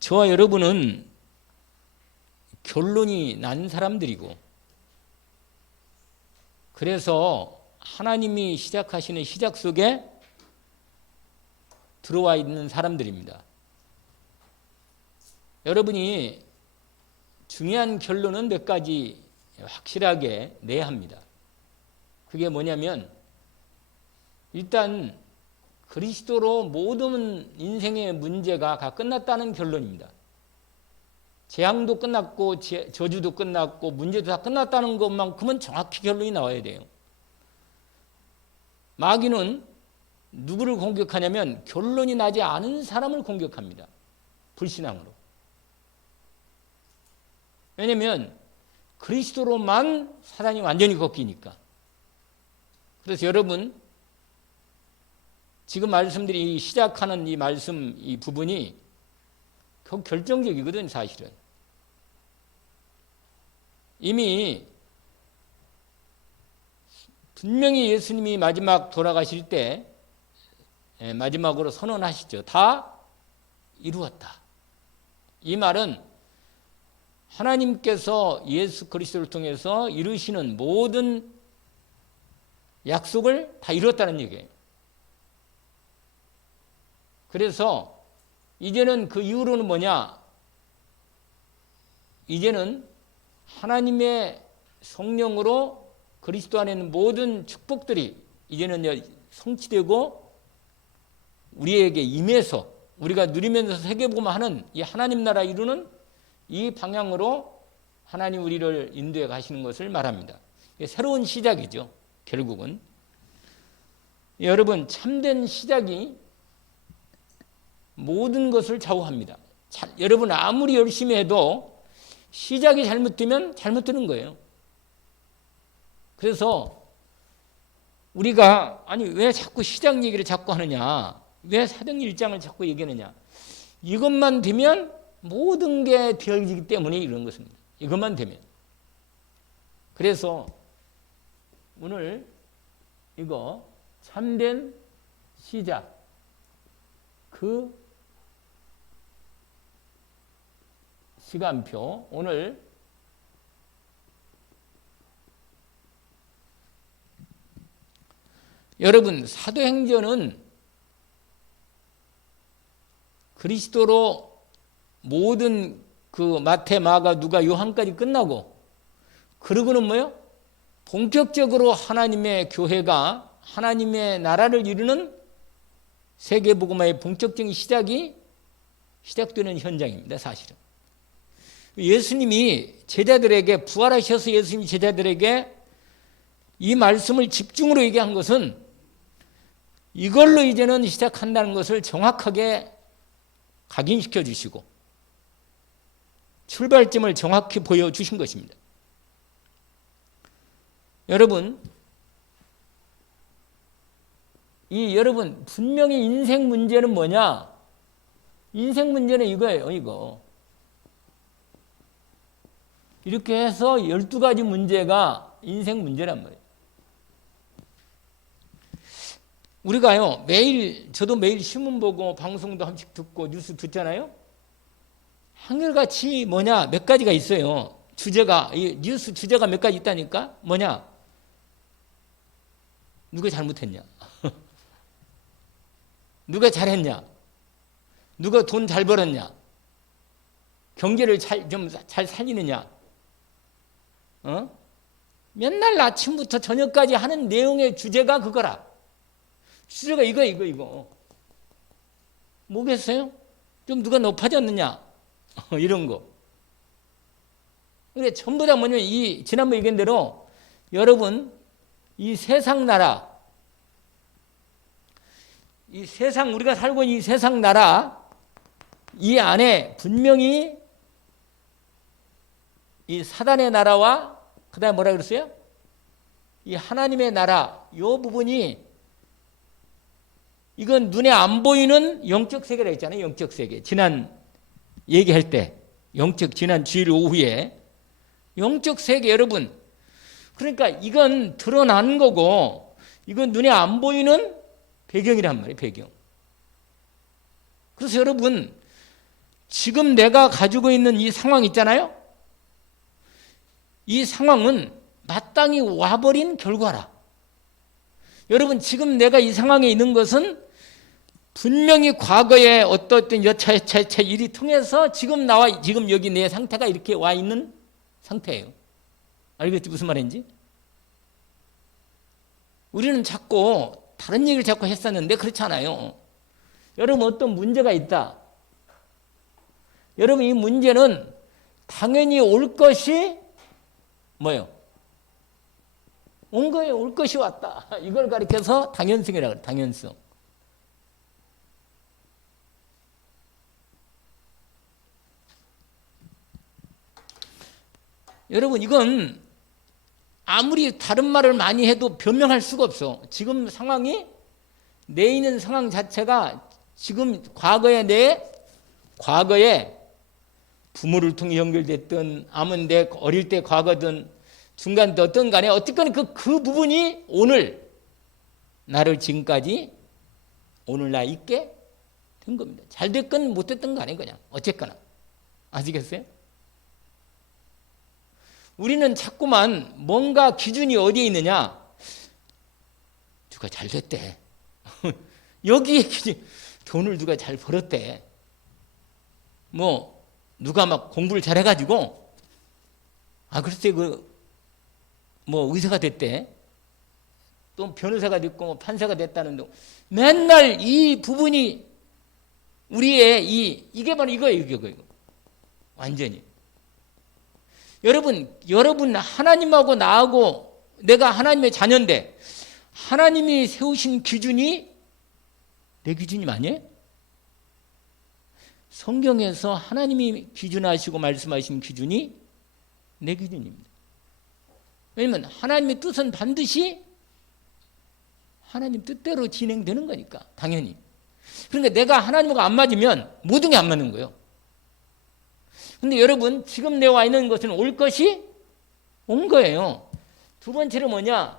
저와 여러분은 결론이 난 사람들이고, 그래서 하나님이 시작하시는 시작 속에 들어와 있는 사람들입니다. 여러분이 중요한 결론은 몇 가지 확실하게 내야 합니다. 그게 뭐냐면, 일단 그리스도로 모든 인생의 문제가 다 끝났다는 결론입니다. 재앙도 끝났고 저주도 끝났고 문제도 다 끝났다는 것만큼은 정확히 결론이 나와야 돼요. 마귀는 누구를 공격하냐면 결론이 나지 않은 사람을 공격합니다. 불신앙으로. 왜냐하면 그리스도로만 사단이 완전히 꺾이니까. 그래서 여러분, 지금 말씀드린 시작하는 이 말씀 이 부분이 결정적이거든, 사실은. 이미 분명히 예수님이 마지막 돌아가실 때 마지막으로 선언하시죠. 다 이루었다. 이 말은 하나님께서 예수 그리스도를 통해서 이루시는 모든 약속을 다 이뤘다는 얘기예요. 그래서 이제는 그 이후로는 뭐냐? 이제는 하나님의 성령으로 그리스도 안에 있는 모든 축복들이 이제는 성취되고 우리에게 임해서 우리가 누리면서 세계복음 하는 이 하나님 나라 이루는 이 방향으로 하나님 우리를 인도해 가시는 것을 말합니다. 새로운 시작이죠. 결국은. 여러분, 참된 시작이 모든 것을 좌우합니다. 여러분 아무리 열심히 해도 시작이 잘못되면 잘못되는 거예요. 그래서 우리가 왜 자꾸 시작 얘기를 자꾸 하느냐, 왜 사도행전 1장을 자꾸 얘기하느냐, 이것만 되면 모든 게 되어지기 때문에 이런 것입니다. 이것만 되면. 그래서 오늘 이거 참된 시작, 그 시간표, 오늘 여러분 사도행전은 그리스도로 모든 그 마태, 마가, 누가, 요한까지 끝나고, 그러고는 뭐예요? 본격적으로 하나님의 교회가 하나님의 나라를 이루는 세계복음화의 본격적인 시작되는 현장입니다. 사실은 예수님이 제자들에게, 부활하셔서 예수님이 제자들에게 이 말씀을 집중으로 얘기한 것은 이걸로 이제는 시작한다는 것을 정확하게 각인시켜 주시고 출발점을 정확히 보여주신 것입니다. 여러분, 여러분 분명히 인생 문제는 뭐냐? 인생 문제는 이거예요. 이거. 이렇게 해서 12가지 문제가 인생 문제란 말이에요. 우리가요, 저도 매일 신문 보고 방송도 한 번씩 듣고 뉴스 듣잖아요. 한결같이 몇 가지가 있어요. 이 뉴스 주제가 몇 가지 있다니까? 뭐냐? 누가 잘못했냐? 누가 잘했냐? 누가 돈 잘 벌었냐? 경제를 좀 잘 살리느냐? 맨날 아침부터 저녁까지 하는 내용의 주제가 그거라. 주제가 이거. 뭐겠어요? 좀 누가 높아졌느냐? 이런 거. 근데 전부 다 뭐냐면, 지난번 얘기한 대로, 여러분, 이 세상 나라, 우리가 살고 있는 이 세상 나라, 이 안에 분명히 이 사단의 나라와, 그 다음에 뭐라 그랬어요? 이 하나님의 나라, 이 부분이, 이건 눈에 안 보이는 영적 세계라 했잖아요. 영적 세계. 지난 얘기할 때, 지난 주일 오후에. 영적 세계, 여러분. 그러니까 이건 드러난 거고, 이건 눈에 안 보이는 배경이란 말이에요, 배경. 그래서 여러분, 지금 내가 가지고 있는 이 상황 있잖아요. 이 상황은 마땅히 와버린 결과라. 여러분, 지금 내가 이 상황에 있는 것은 분명히 과거에 어떤 여차여차 일이 통해서 지금 지금 여기 내 상태가 이렇게 와 있는 상태예요. 알겠지? 무슨 말인지? 우리는 자꾸 다른 얘기를 자꾸 했었는데 그렇잖아요. 여러분, 어떤 문제가 있다. 여러분, 이 문제는 당연히 올 것이 뭐예요? 온 거예요. 올 것이 왔다. 이걸 가리켜서 당연성이라고 해요. 당연성. 여러분, 이건 아무리 다른 말을 많이 해도 변명할 수가 없어. 지금 상황이, 내 있는 상황 자체가 지금 과거에 부모를 통해 연결됐든, 아무 내 어릴 때 과거든, 중간 때 어떤 간에 어쨌건 그 부분이 오늘 나를 지금까지 오늘 나 있게 된 겁니다. 잘 됐건 못 됐던 거 아니에요. 그냥 어쨌거나. 아시겠어요? 우리는 자꾸만 뭔가 기준이 어디에 있느냐? 누가 잘 됐대. 여기에 기준, 돈을 누가 잘 벌었대. 뭐 누가 막 공부를 잘해가지고 글쎄 뭐 의사가 됐대. 또 변호사가 됐고 뭐 판사가 됐다는데 맨날 이 부분이 우리의 이게 바로 이거예요. 이거. 완전히. 여러분 하나님하고 나하고 내가 하나님의 자녀인데 하나님이 세우신 기준이 내 기준이 아니에요? 성경에서 하나님이 기준하시고 말씀하신 기준이 내 기준입니다. 왜냐하면 하나님의 뜻은 반드시 하나님 뜻대로 진행되는 거니까 당연히. 그러니까 내가 하나님과 안 맞으면 모든 게 안 맞는 거예요. 근데 여러분, 지금 내와 있는 것은 올 것이 온 거예요. 두 번째로 뭐냐?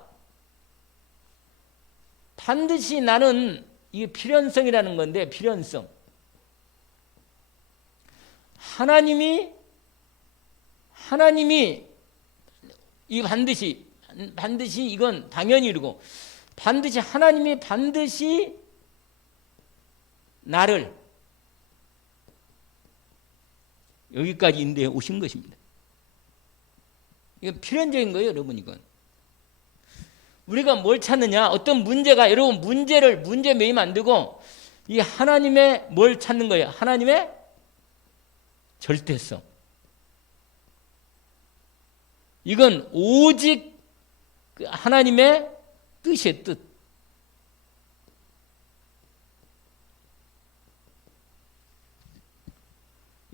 반드시 나는 이게 필연성이라는 건데, 필연성. 하나님이 이 반드시 이건 당연히 이루고 하나님이 반드시 나를 여기까지 인도해 오신 것입니다. 이건 필연적인 거예요, 여러분. 이건 우리가 뭘 찾느냐? 어떤 문제가, 여러분, 문제 매임 안 되고 이 하나님의 뭘 찾는 거예요? 하나님의 절대성. 이건 오직 하나님의 뜻이에요, 뜻.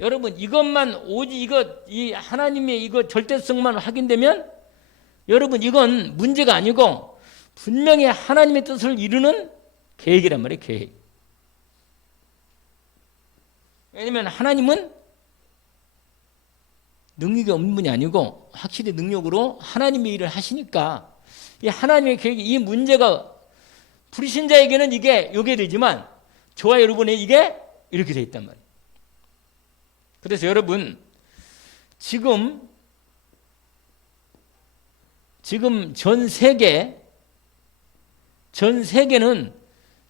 여러분, 이것만 오직 이 하나님의 이거 절대성만 확인되면 여러분, 이건 문제가 아니고 분명히 하나님의 뜻을 이루는 계획이란 말이에요, 계획. 왜냐하면 하나님은 능력이 없는 분이 아니고 확실히 능력으로 하나님의 일을 하시니까 이 하나님의 계획이, 이 문제가 불신자에게는 이게 되지만 저와 여러분의 이게 이렇게 돼 있단 말이에요. 그래서 여러분, 지금 전 세계는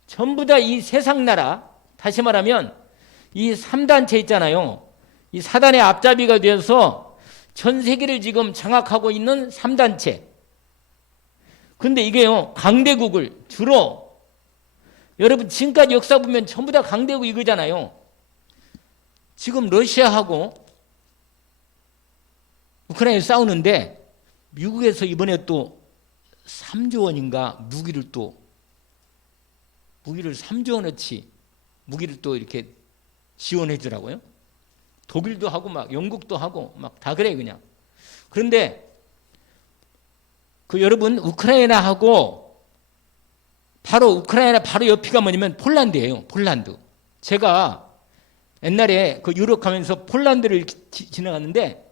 전부 다 이 세상 나라, 다시 말하면 이 3단체 있잖아요. 이 사단의 앞잡이가 되어서 전 세계를 지금 장악하고 있는 3단체. 근데 이게요, 강대국을 주로, 여러분 지금까지 역사 보면 전부 다 강대국 이거잖아요. 지금 러시아하고 우크라이나 싸우는데 미국에서 이번에 또 3조 원인가 무기를 3조 원어치 무기를 또 이렇게 지원해 주라고요. 독일도 하고 막 영국도 하고 막 다 그래 그냥. 그런데 여러분, 우크라이나하고 우크라이나 바로 옆이가 뭐냐면 폴란드예요. 폴란드. 제가 옛날에 유럽 가면서 폴란드를 지나갔는데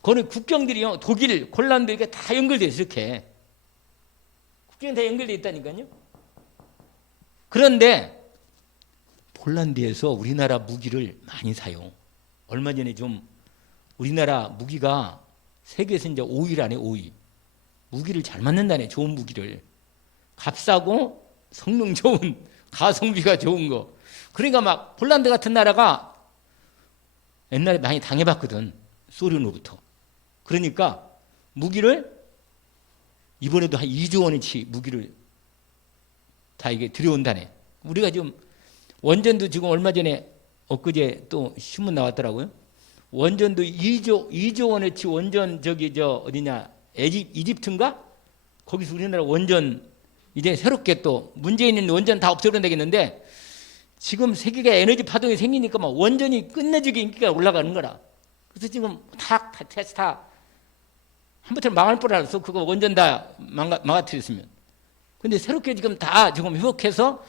거기 국경들이요, 독일, 폴란드 이렇게 다 연결돼 있어요. 이렇게 국경이 다 연결돼 있다니까요. 그런데 폴란드에서 우리나라 무기를 많이 사요. 얼마 전에 좀 우리나라 무기가 세계에서 이제 5위 안에 5위. 무기를 잘 만든다네. 좋은 무기를. 값싸고 성능 좋은, 가성비가 좋은 거. 그러니까 막 폴란드 같은 나라가 옛날에 많이 당해봤거든. 소련으로부터. 그러니까 무기를 이번에도 한 2조 원어치 무기를 다 이게 들여온다네. 우리가 지금 원전도 지금 얼마 전에 엊그제 또 신문 나왔더라고요. 원전도 2조 원어치 원전 어디냐 이집트인가? 거기서 우리나라 원전 이제 새롭게 또 문제 있는 원전 다 없애버린다겠는데 지금 세계가 에너지 파동이 생기니까 막 원전이 끝내주게 인기가 올라가는 거라. 그래서 지금 다 테스트 한번처럼 망할 뻔했어. 그거 원전 다 망가뜨렸으면. 근데 새롭게 지금 다 지금 회복해서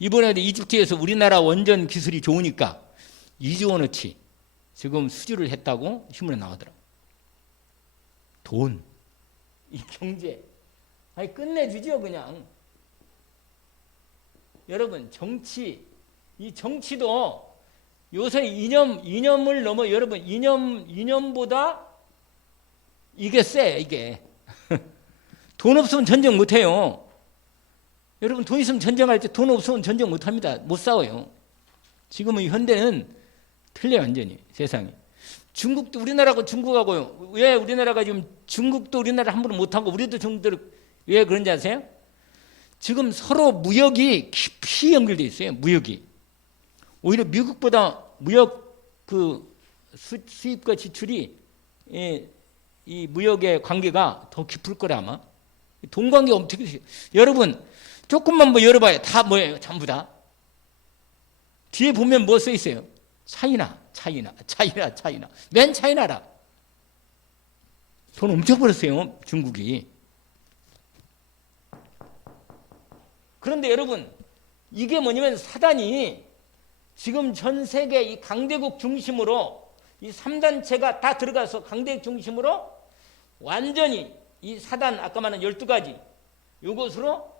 이번에 이집트에서 우리나라 원전 기술이 좋으니까 2조 원어치 지금 수주를 했다고 신문에 나오더라고. 돈, 이 경제, 아니 끝내주죠 그냥. 여러분 정치, 이 정치도 요새 이념을 넘어 여러분 이념보다 이게 세 이게. 돈 없으면 전쟁 못해요. 여러분 돈 있으면 전쟁할 때 돈 없으면 전쟁 못합니다. 못 싸워요. 지금은 현대는 틀려 완전히 세상이. 중국도 우리나라하고 중국하고요. 왜 우리나라가 지금 중국도 우리나라 함부로 못하고 우리도 중국들 왜 그런지 아세요? 지금 서로 무역이 깊이 연결되어 있어요. 무역이. 오히려 미국보다 무역 그 수입과 지출이 이 무역의 관계가 더 깊을 거라 아마. 돈 관계 엄청 깊어요. 여러분 조금만 뭐 열어봐요. 다 뭐예요? 전부 다. 뒤에 보면 뭐 써 있어요? 차이나. 맨 차이나라. 돈 엄청 벌었어요. 중국이. 그런데 여러분 이게 뭐냐면 사단이 지금 전 세계 이 강대국 중심으로 이 3단체가 다 들어가서 강대국 중심으로 완전히 이 사단 아까 말한 12가지 이것으로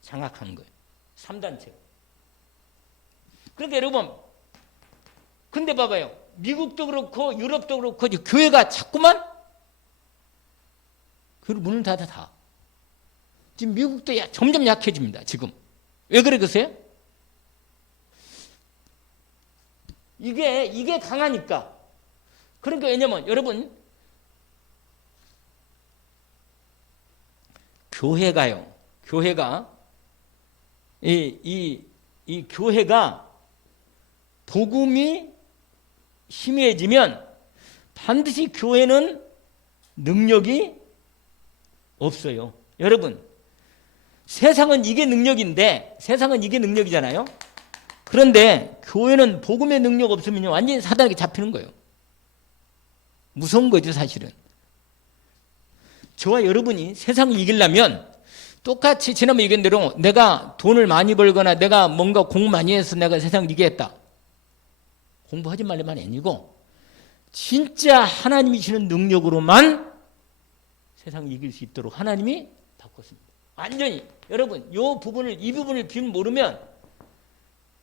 장악하는 거예요. 3단체로. 그러니까 여러분 근데 봐봐요. 미국도 그렇고 유럽도 그렇고 교회가 자꾸만 교회를 문을 닫아. 지금 미국도 점점 약해집니다. 지금. 왜 그러겠어요? 이게 강하니까. 그러니까 왜냐면 여러분 교회가요. 교회가 이 교회가 복음이 심해지면 반드시 교회는 능력이 없어요. 여러분 세상은 이게 능력인데 세상은 이게 능력이잖아요. 그런데 교회는 복음의 능력 없으면 완전히 사단에게 잡히는 거예요. 무서운 거죠 사실은. 저와 여러분이 세상을 이기려면 똑같이 지난번에 얘기한 대로 내가 돈을 많이 벌거나 내가 뭔가 공부 많이 해서 내가 세상을 이기겠다. 공부하지 말래만 아니고 진짜 하나님이 주시는 능력으로만 세상을 이길 수 있도록 하나님이 바꿨습니다. 완전히 여러분 이 부분을 모르면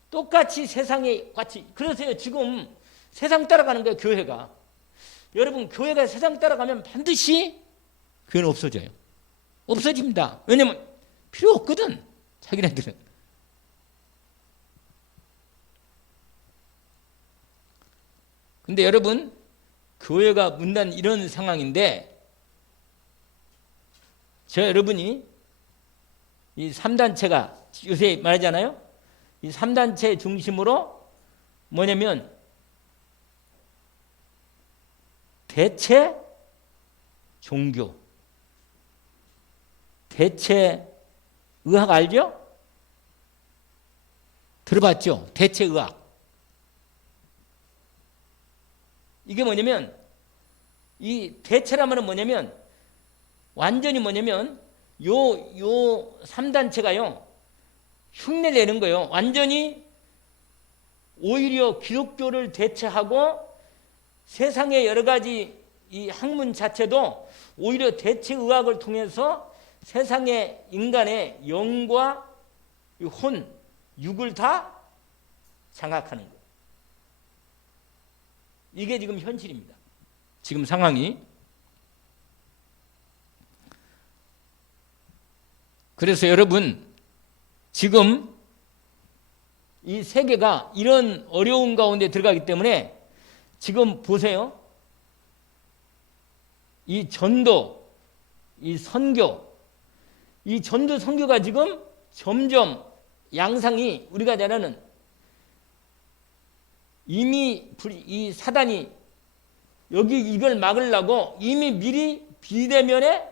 똑같이 세상에 같이 그래서요 지금 세상 따라가는 거예요 교회가. 여러분 교회가 세상 따라가면 반드시 교회는 없어져요. 없어집니다. 왜냐면 필요 없거든 자기네들은. 근데 여러분 교회가 문단 이런 상황인데 여러분이 이 3단체가 요새 말하잖아요. 이 3단체 중심으로 뭐냐면 대체 종교, 대체 의학 알죠? 들어봤죠? 대체 의학. 이게 뭐냐면 이 대체라면 뭐냐면 완전히 뭐냐면 요 3단체가요 흉내 내는 거예요. 완전히 오히려 기독교를 대체하고 세상의 여러 가지 이 학문 자체도 오히려 대체 의학을 통해서 세상의 인간의 영과 혼, 육을 다 장악하는 거. 이게 지금 현실입니다. 지금 상황이. 그래서 여러분, 지금 이 세계가 이런 어려운 가운데 들어가기 때문에 지금 보세요. 이 전도, 이 선교, 이 전도 선교가 지금 점점 양상이 우리가 잘 아는 이미 이 사단이 여기 이걸 막으려고 이미 미리 비대면에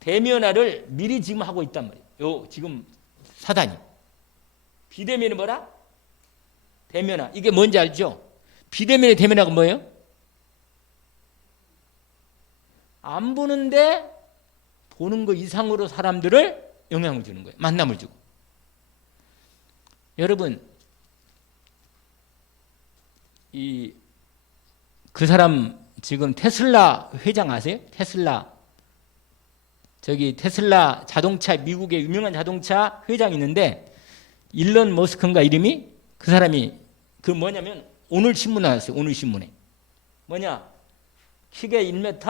대면화를 미리 지금 하고 있단 말이에요. 요 지금 사단이. 비대면이 뭐라? 대면화. 이게 뭔지 알죠? 비대면의 대면화가 뭐예요? 안 보는데 보는 거 이상으로 사람들을 영향을 주는 거예요. 만남을 주고. 여러분, 그 사람 지금 테슬라 회장 아세요? 테슬라. 저기 테슬라 자동차, 미국의 유명한 자동차 회장이 있는데 일론 머스크인가 이름이? 그 사람이 그 뭐냐면 오늘 신문 나왔어요. 오늘 신문에. 뭐냐? 키가 1m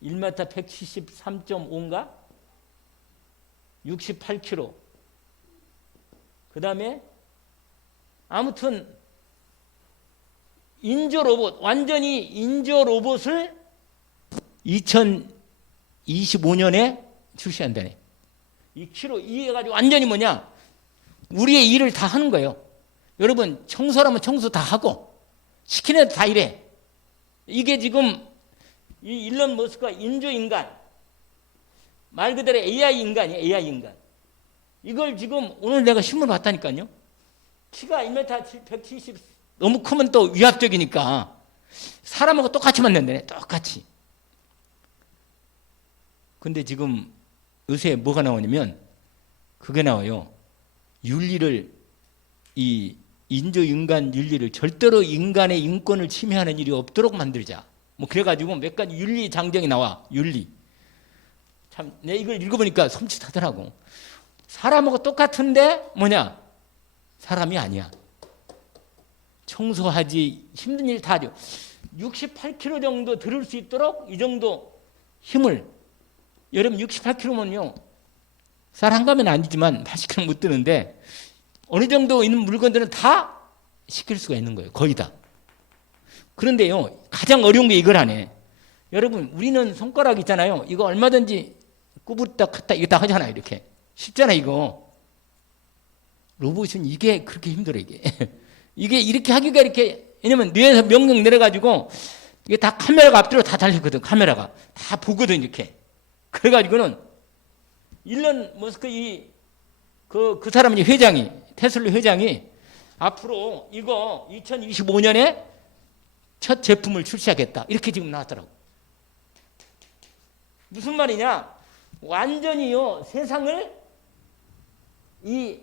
173.5인가? 68kg. 그 다음에 아무튼 인조 로봇, 완전히 인조 로봇을 2025년에 출시한다네. 이 키로 이해가지고 완전히 뭐냐? 우리의 일을 다 하는 거예요. 여러분, 청소라면 청소 다 하고, 시키는 애도 다 이래. 이게 지금 이 일론 머스크가 인조인간, 말 그대로 AI 인간이에요. AI 인간. 이걸 지금 오늘 내가 신문 봤다니까요. 키가 1m 170 너무 크면 또 위압적이니까 사람하고 똑같이 만든다네. 똑같이. 근데 지금 요새 뭐가 나오냐면 그게 나와요. 윤리를, 이 인조인간 윤리를 절대로 인간의 인권을 침해하는 일이 없도록 만들자. 뭐 그래가지고 몇 가지 윤리 장정이 나와. 윤리. 참, 내가 이걸 읽어보니까 섬찟하더라고. 사람하고 똑같은데 뭐냐? 사람이 아니야. 청소하지, 힘든 일 다 하죠. 68kg 정도 들을 수 있도록 이 정도 힘을. 여러분 68kg면요. 쌀 한 가면 아니지만 80kg 못 드는데 어느 정도 있는 물건들은 다 시킬 수가 있는 거예요. 거의 다. 그런데요. 가장 어려운 게 이걸 하네. 여러분 우리는 손가락 있잖아요. 이거 얼마든지 구부렸다 컸다 이거 다 하잖아요. 이렇게. 쉽잖아 이거. 로봇은 이게 그렇게 힘들어 이게. 이게 이렇게 하기가 이렇게, 왜냐면 뇌에서 명령 내려가지고 이게 다 카메라가 앞뒤로 다 달렸거든. 카메라가 다 보거든 이렇게. 그래가지고는 일론 머스크 그 사람이 회장이, 테슬라 회장이 앞으로 이거 2025년에 첫 제품을 출시하겠다 이렇게 지금 나왔더라고. 무슨 말이냐? 완전히요 세상을 이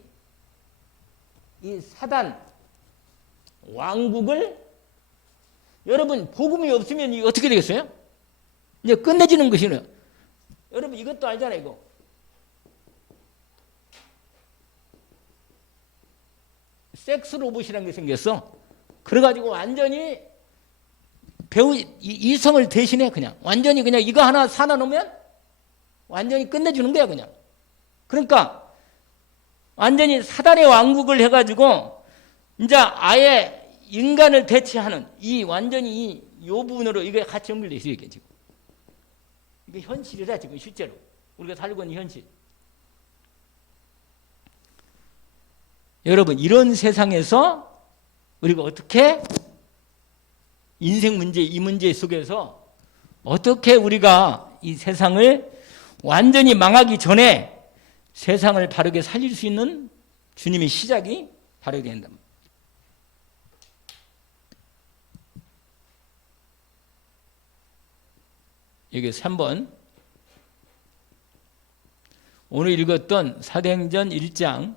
사단 왕국을, 여러분 복음이 없으면 이게 어떻게 되겠어요? 이제 끝내지는 것이네요. 여러분 이것도 알잖아요. 이거 섹스 로봇이라는 게 생겼어. 그래가지고 완전히 이성을 대신해. 그냥 완전히 그냥 이거 하나 사다 놓으면 완전히 끝내주는 거야 그냥. 그러니까 완전히 사단의 왕국을 해가지고 이제 아예 인간을 대체하는 이 완전히 요 부분으로 이게 같이 연결돼 있어요. 이게 지금 이게 현실이라 지금 실제로 우리가 살고 있는 현실. 여러분 이런 세상에서 우리가 어떻게 인생 문제, 이 문제 속에서 어떻게 우리가 이 세상을 완전히 망하기 전에 세상을 바르게 살릴 수 있는 주님의 시작이 바르게 된다. 여기 3번 오늘 읽었던 사도행전 1장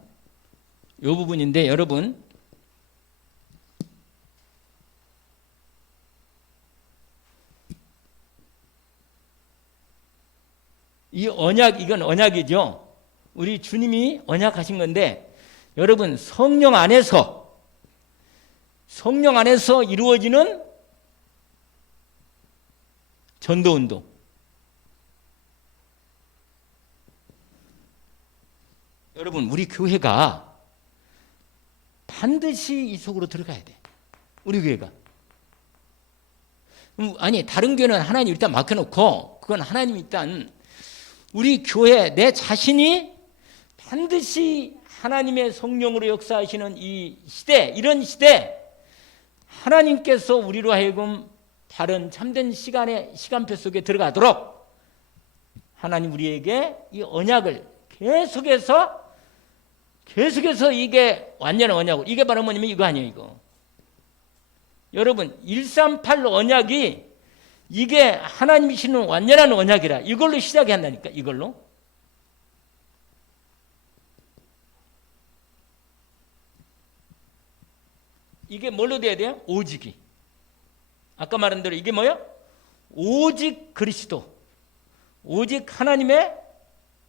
이 부분인데 여러분 이 언약, 이건 언약이죠. 우리 주님이 언약하신 건데 여러분, 성령 안에서 이루어지는 전도운동. 여러분, 우리 교회가 반드시 이 속으로 들어가야 돼. 우리 교회가. 아니, 다른 교회는 하나님 일단 맡겨놓고, 그건 하나님 일단, 우리 교회, 내 자신이 반드시 하나님의 성령으로 역사하시는 이 시대, 이런 시대, 하나님께서 우리로 하여금 바른 참된 시간표 속에 들어가도록 하나님 우리에게 이 언약을 계속해서 이게 완전한 언약으로, 이게 바로 뭐냐면 이거 아니에요, 이거. 여러분, 138 언약이 이게 하나님이 주시는 완전한 언약이라 이걸로 시작해야 한다니까, 이걸로. 이게 뭘로 돼야 돼요? 오직이. 아까 말한 대로 이게 뭐예요? 오직 그리스도, 오직 하나님의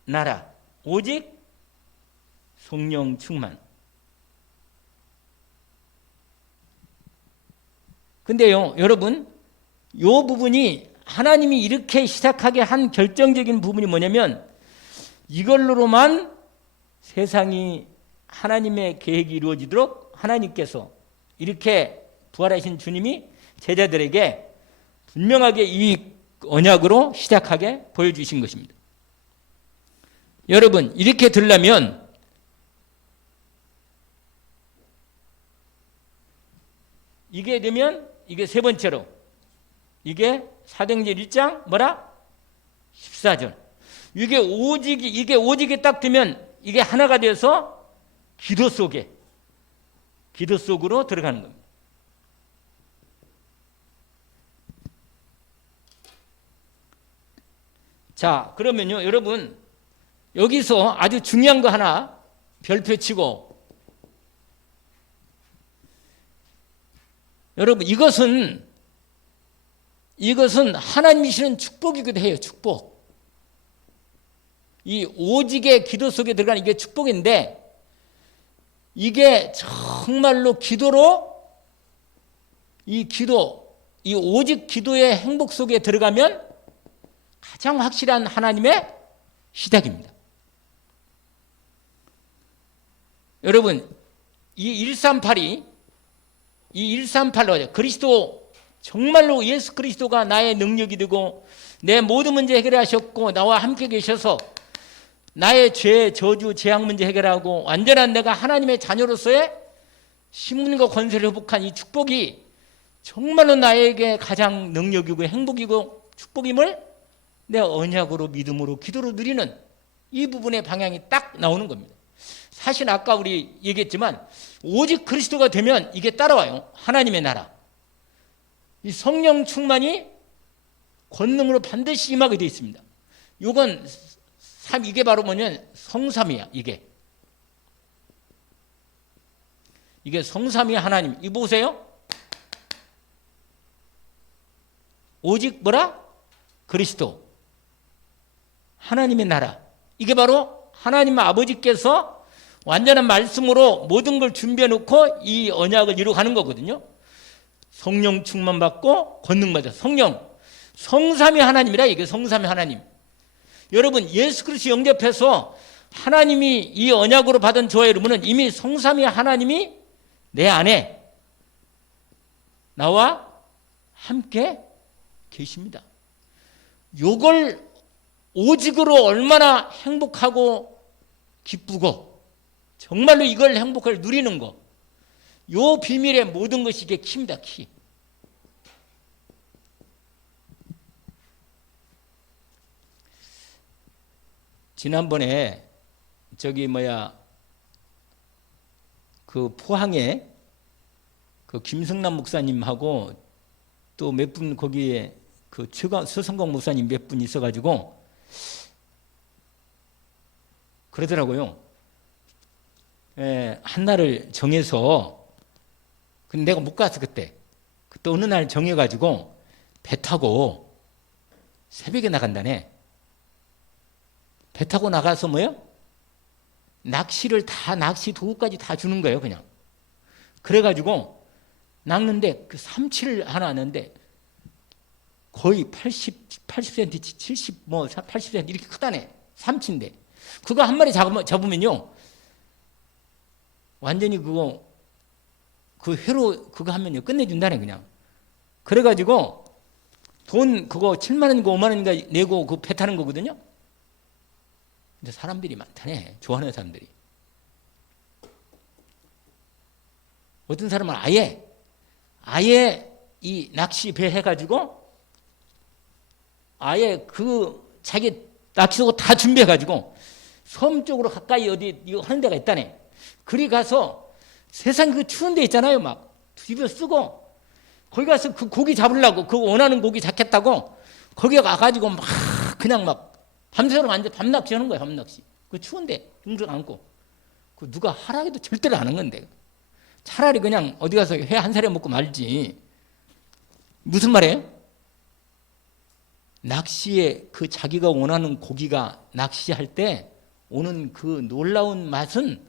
나라, 오직 성령 충만. 근데요, 여러분, 이 부분이 하나님이 이렇게 시작하게 한 결정적인 부분이 뭐냐면 이걸로만 세상이 하나님의 계획이 이루어지도록 하나님께서 이렇게 부활하신 주님이 제자들에게 분명하게 이 언약으로 시작하게 보여주신 것입니다. 여러분, 이렇게 들려면 이게 되면 이게 세 번째로 이게 사도행전 1장 뭐라? 14절. 이게 오직이 딱 되면 이게 하나가 돼서 기도 속으로 들어가는 겁니다. 자, 그러면요, 여러분, 여기서 아주 중요한 거 하나 별표 치고, 여러분, 이것은 하나님이 주시는 축복이기도 해요, 축복. 이 오직의 기도 속에 들어가는 이게 축복인데, 이게 정말로 기도로 이 오직 기도의 행복 속에 들어가면 가장 확실한 하나님의 시작입니다. 여러분, 이 138로 그리스도, 정말로 예수 그리스도가 나의 능력이 되고 내 모든 문제 해결하셨고 나와 함께 계셔서 나의 죄, 저주, 재앙 문제 해결하고 완전한 내가 하나님의 자녀로서의 신분과 권세를 회복한 이 축복이 정말로 나에게 가장 능력이고 행복이고 축복임을 내 언약으로 믿음으로 기도로 누리는 이 부분의 방향이 딱 나오는 겁니다. 사실 아까 우리 얘기했지만 오직 그리스도가 되면 이게 따라와요. 하나님의 나라. 이 성령 충만이 권능으로 반드시 임하게 되어 있습니다. 이게 바로 뭐냐면 성삼위야. 이게 성삼위 하나님. 이거 보세요. 오직 뭐라? 그리스도. 하나님의 나라. 이게 바로 하나님 아버지께서 완전한 말씀으로 모든 걸 준비해 놓고 이 언약을 이루어가는 거거든요. 성령 충만 받고 권능 받아. 성삼위 하나님이라. 이게 성삼위 하나님. 여러분, 예수 그리스도 영접해서 하나님이 이 언약으로 받은 저와 여러분은 이미 성삼위 하나님이 내 안에 나와 함께 계십니다. 요걸 오직으로 얼마나 행복하고 기쁘고 정말로 이걸 행복을 누리는 거, 요 비밀의 모든 것이 이게 키입니다. 키. 지난번에 그 포항에 그 김성남 목사님하고 또 몇 분 거기에 그 서성광 목사님 몇 분 있어가지고 그러더라고요. 한 날을 정해서, 근데 내가 못 갔어 그때 어느 날 정해가지고 배 타고 새벽에 나간다네. 배 타고 나가서 뭐요? 낚시 도구까지 다 주는 거예요, 그냥. 그래가지고 낚는데 그 삼치를 하나 하는데 거의 80cm, 70, 80cm 이렇게 크다네. 삼치인데. 그거 한 마리 잡으면요. 완전히 그 회로 그거 하면요. 끝내준다네, 그냥. 그래가지고 돈 그거 7만 원인가 5만 원인가 내고 그 배 타는 거거든요. 근데 사람들이 많다네. 좋아하는 사람들이. 어떤 사람은 아예 이 낚시 배 해가지고 아예 그 자기 낚시도구 다 준비해가지고 섬 쪽으로 가까이 어디 이거 하는 데가 있다네. 그리 가서 세상 그 추운 데 있잖아요. 막 뒤로 쓰고 거기 가서 그 고기 잡으려고 그 원하는 고기 잡겠다고 거기 가가지고 막 그냥 막 밤새도록 완전 밤낚시 하는 거예요. 밤낚시. 그 추운데 등등 안고 그 누가 하라해도 절대로 안 하는 건데 차라리 그냥 어디 가서 회 한 사리 먹고 말지. 무슨 말이에요? 낚시에 그 자기가 원하는 고기가 낚시할 때 오는 그 놀라운 맛은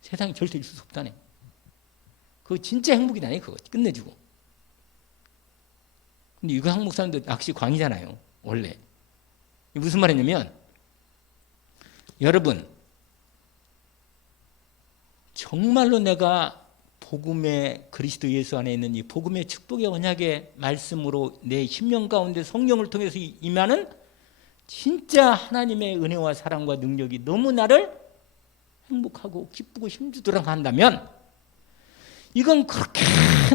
세상에 절대 있을 수 없다네. 그거 진짜 행복이다네. 그거 끝내주고. 근데 유광 목사님도 낚시 광이잖아요. 원래. 무슨 말이냐면 여러분 정말로 내가 복음의 그리스도 예수 안에 있는 이 복음의 축복의 언약의 말씀으로 내 심령 가운데 성령을 통해서 임하는 진짜 하나님의 은혜와 사랑과 능력이 너무 나를 행복하고 기쁘고 힘주도록 한다면 이건 그렇게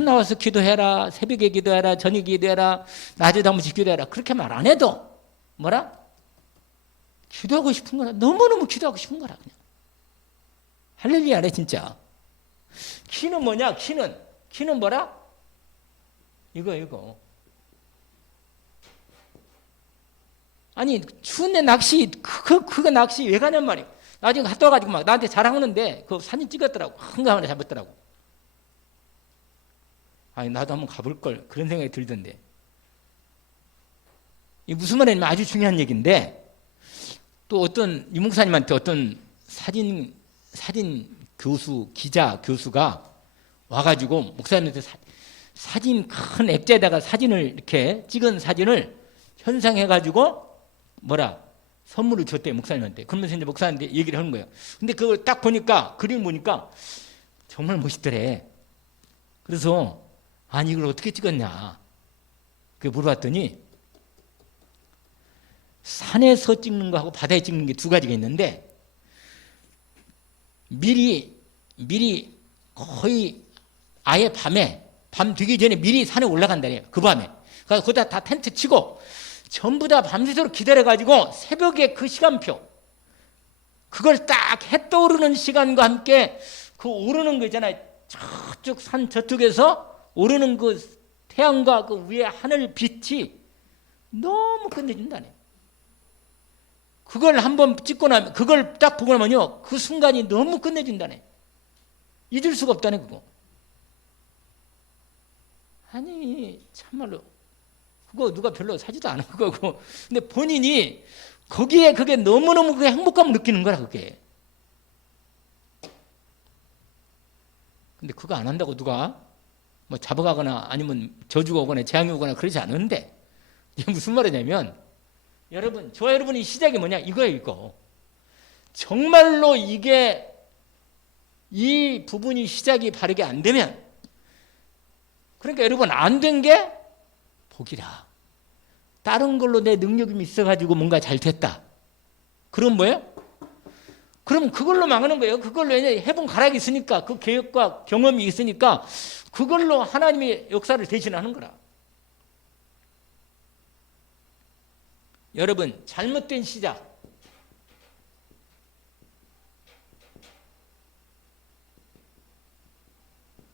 나와서 기도해라, 새벽에 기도해라, 저녁에 기도해라, 낮에도 한번씩 기도해라 그렇게 말 안 해도 뭐라? 기도하고 싶은 거라. 너무너무 기도하고 싶은 거라 그냥. 할렐루야래 진짜. 키는 뭐냐? 키는 뭐라? 이거. 아니 추운데 낚시 그거 낚시 왜 가냔 말이야. 나중에 갔다 와가지고 막 나한테 자랑하는데 그 사진 찍었더라고. 큰 거 하나 잡았더라고. 아니 나도 한번 가볼 걸 그런 생각이 들던데. 이 무슨 말이냐면 아주 중요한 얘기인데 또 어떤 유 목사님한테 어떤 사진 교수가 와가지고 목사님한테 사진 큰 액자에다가 사진을 이렇게 찍은 사진을 현상해가지고 선물을 줬대요 목사님한테. 그러면서 이제 목사님한테 얘기를 하는 거예요. 근데 그걸 딱 보니까 그림 보니까 정말 멋있더래. 그래서 아니 이걸 어떻게 찍었냐 그 물어봤더니 산에서 찍는 거하고 바다에 찍는 게 두 가지가 있는데 미리 거의 아예 밤 되기 전에 미리 산에 올라간다네요. 그 밤에. 그래서 거기다 다 텐트 치고 전부 다 밤새도록 기다려가지고 새벽에 그 시간표 그걸 딱 해 떠오르는 시간과 함께 그 오르는 거 있잖아요. 저쪽 산 저쪽에서 오르는 그 태양과 그 위에 하늘 빛이 너무 끝내준다네. 그걸 한번 찍고 나면 그걸 딱 보고 나면요 그 순간이 너무 끝내준다네. 잊을 수가 없다네 그거. 아니 참말로 그거 누가 별로 사지도 않은 거고 근데 본인이 거기에 그게 너무너무 그 행복감을 느끼는 거라 그게. 근데 그거 안 한다고 누가 뭐 잡아가거나 아니면 저주가 오거나 재앙이 오거나 그러지 않은데 이게 무슨 말이냐면 여러분 저와 여러분이 시작이 뭐냐 이거예요 이거. 정말로 이게 이 부분이 시작이 바르게 안 되면 그러니까 여러분 안 된 게 복이라. 다른 걸로 내 능력이 있어가지고 뭔가 잘 됐다. 그럼 뭐예요? 그럼 그걸로 망하는 거예요. 그걸로 해본 가락이 있으니까 그 계획과 경험이 있으니까 그걸로 하나님의 역사를 대신하는 거라. 여러분 잘못된 시작.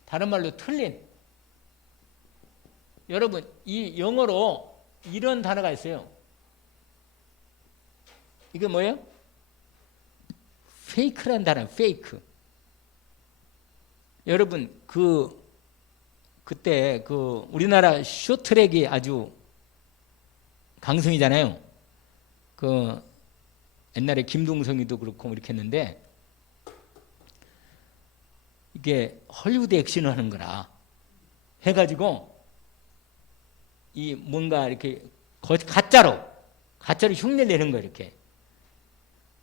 다른 말로 틀린. 여러분 이 영어로 이런 단어가 있어요. 이게 뭐예요? 페이크란 단어, 페이크. 여러분 그때 우리나라 쇼트랙이 아주 강성이잖아요. 옛날에 김동성이도 그렇고 이렇게 했는데 이게 헐리우드 액션을 하는 거라 해가지고 이 뭔가 이렇게 가짜로 흉내 내는 거 이렇게.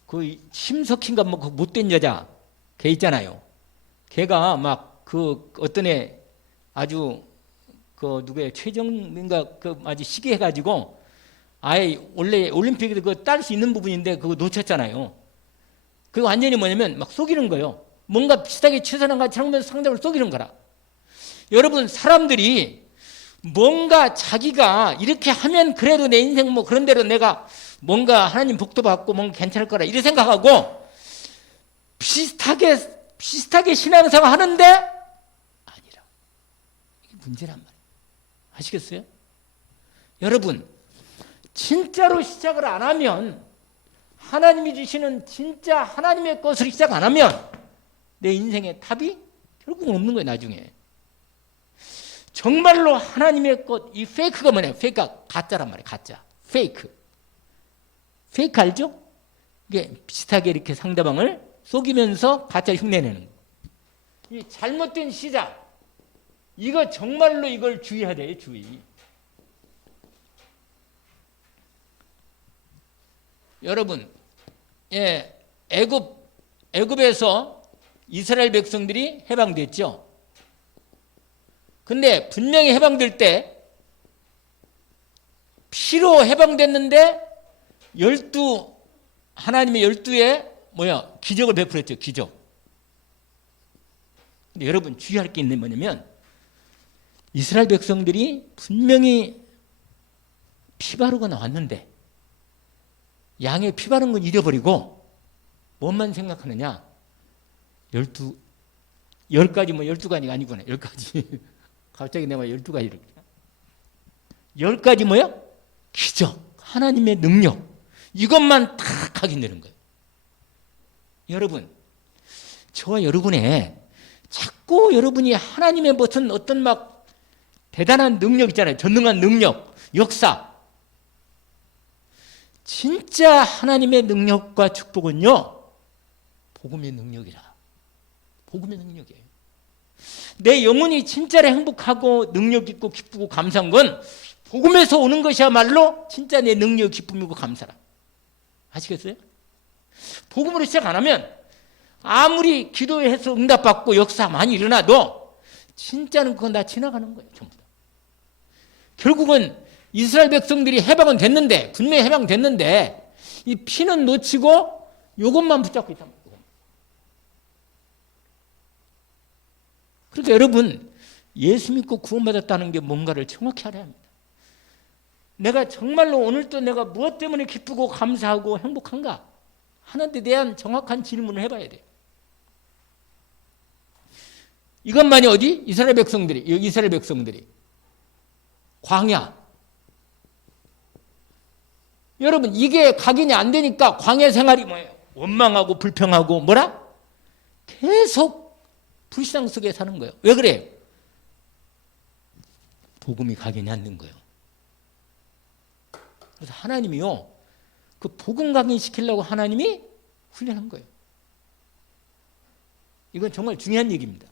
그 심석희인가 뭐 그 못된 여자 걔 있잖아요. 걔가 막 그 어떤 애 아주 그 누구야 최정민가 그 아주 시기 해가지고 아예 원래 올림픽에도 그 딸 수 있는 부분인데 그거 놓쳤잖아요. 그거 완전히 뭐냐면 막 속이는 거예요. 뭔가 비슷하게 최선한 같이 하면서 상대를 속이는 거라. 여러분 사람들이 뭔가 자기가 이렇게 하면 그래도 내 인생 뭐 그런 대로 내가 뭔가 하나님 복도 받고 뭔가 괜찮을 거라 이렇게 생각하고 비슷하게 신앙생활 하는데 아니라. 이게 문제란 말이에요. 아시겠어요? 여러분 진짜로 시작을 안 하면 하나님이 주시는 진짜 하나님의 것을 시작 안 하면 내 인생의 답이 결국은 없는 거예요. 나중에. 정말로 하나님의 것, 이 페이크가 뭐냐? 페이크가 가짜란 말이에요. 가짜. 페이크 알죠? 이게 비슷하게 이렇게 상대방을 속이면서 가짜 흉내내는 거. 이 잘못된 시작. 이거 정말로 이걸 주의해야 돼요. 주의. 여러분, 예, 애굽에서 이스라엘 백성들이 해방됐죠. 근데 분명히 해방될 때 피로 해방됐는데 하나님의 12의 기적을 베풀었죠. 기적. 근데 여러분 주의할 게 있는 뭐냐면 이스라엘 백성들이 분명히 피 바르고 나왔는데 양의 피 바른 건 잊어버리고 뭐만 생각하느냐? 10가지 12가지가 아니구나. 10가지. 갑자기 내가 12가지를. 10가지 뭐야? 기적. 하나님의 능력. 이것만 딱 확인되는 거예요. 여러분, 저와 여러분의 자꾸 여러분이 하나님의 무슨 어떤 막 대단한 능력 있잖아요. 전능한 능력, 역사. 진짜 하나님의 능력과 축복은요, 복음의 능력이라. 복음의 능력이에요. 내 영혼이 진짜로 행복하고 능력 있고 기쁘고 감사한 건 복음에서 오는 것이야말로 진짜 내 능력, 기쁨이고 감사라. 아시겠어요? 복음으로 시작 안 하면 아무리 기도해서 응답받고 역사 많이 일어나도 진짜는 그건 다 지나가는 거예요. 전부 다. 결국은 이스라엘 백성들이 해방은 됐는데, 분명히 해방됐는데 이 피는 놓치고 이것만 붙잡고 있단 말이에요. 그러니까 여러분 예수 믿고 구원받았다는 게 뭔가를 정확히 알아야 합니다. 내가 정말로 오늘도 내가 무엇 때문에 기쁘고 감사하고 행복한가 하는 데 대한 정확한 질문을 해봐야 돼요. 이것만이 어디? 이스라엘 백성들이 광야. 여러분 이게 각인이 안 되니까 광야 생활이 뭐예요? 원망하고 불평하고 뭐라? 계속 불신앙 속에 사는 거예요. 왜 그래요? 복음이 각인이 안 된 거예요. 그래서 하나님이요, 그 복음 각인시키려고 하나님이 훈련한 거예요. 이건 정말 중요한 얘기입니다.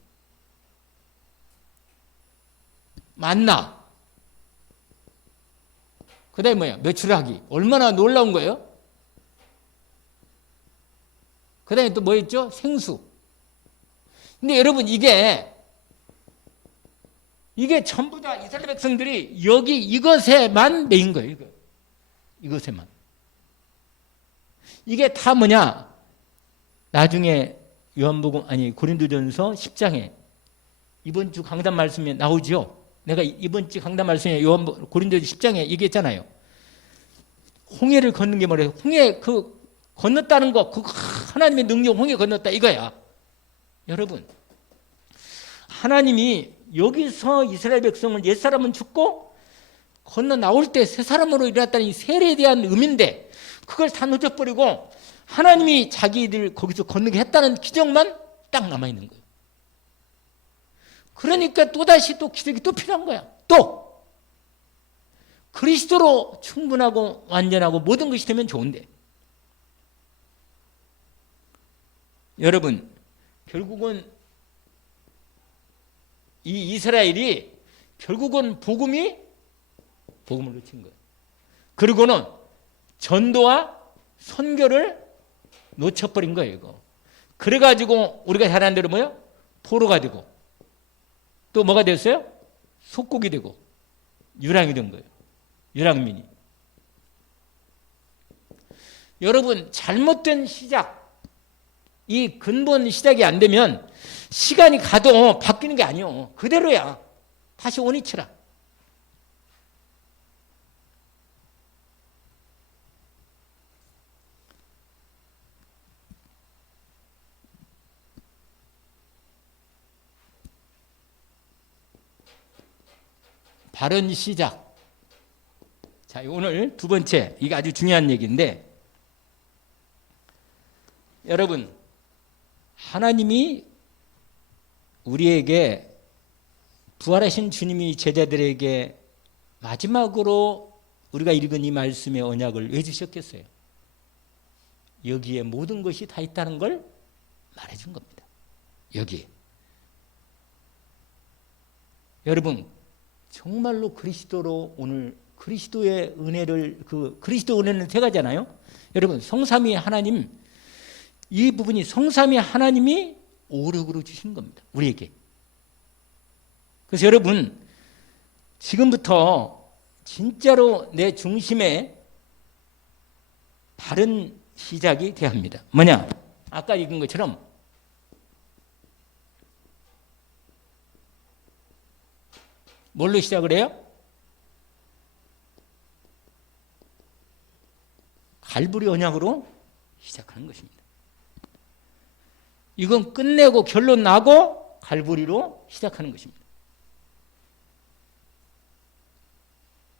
만나. 그 다음에 뭐야? 매출하기. 얼마나 놀라운 거예요? 그 다음에 또 뭐 있죠? 생수. 근데 여러분 이게 전부 다 이스라엘 백성들이 여기 이것에만 매인 거예요. 이것에만. 이게 다 뭐냐? 나중에 고린도전서 10장에 이번 주 강단 말씀에 나오죠. 내가 이번 주 강단 말씀에 고린도전서 10장에 얘기했잖아요. 홍해를 걷는 게 뭐래요? 홍해 건넜다는 거, 하나님의 능력 홍해 건넜다 이거야. 여러분, 하나님이 여기서 이스라엘 백성을 옛사람은 죽고 건너 나올 때 새 사람으로 일어났다는 이 세례에 대한 의미인데 그걸 다 놓쳐버리고 하나님이 자기들 거기서 건너게 했다는 기적만 딱 남아있는 거예요. 그러니까 또다시 또 기적이 또 필요한 거야. 또 그리스도로 충분하고 완전하고 모든 것이 되면 좋은데 여러분 결국은 이 이스라엘이 결국은 복음을 놓친 거예요. 그리고는 전도와 선교를 놓쳐버린 거예요. 이거. 그래가지고 우리가 잘 아는 대로 뭐예요? 포로가 되고 또 뭐가 됐어요? 속국이 되고 유랑이 된 거예요. 유랑민이. 여러분, 잘못된 시작, 이 근본 시작이 안 되면 시간이 가도 바뀌는 게 아니에요. 그대로야. 다시 원위치라. 바른 시작. 자, 오늘 두 번째, 이게 아주 중요한 얘기인데, 여러분, 하나님이 우리에게 부활하신 주님이 제자들에게 마지막으로 우리가 읽은 이 말씀의 언약을 왜 주셨겠어요? 여기에 모든 것이 다 있다는 걸 말해준 겁니다. 여기에. 여러분, 정말로 그리스도로 오늘 그리스도의 은혜를, 그리스도 은혜는 세 가지잖아요. 여러분, 성삼위 하나님, 이 부분이 성삼위 하나님이 오력으로 주신 겁니다. 우리에게. 그래서 여러분, 지금부터 진짜로 내 중심에 바른 시작이 돼야 합니다. 뭐냐? 아까 읽은 것처럼 뭘로 시작을 해요? 갈보리 언약으로 시작하는 것입니다. 이건 끝내고 결론 나고 갈보리로 시작하는 것입니다.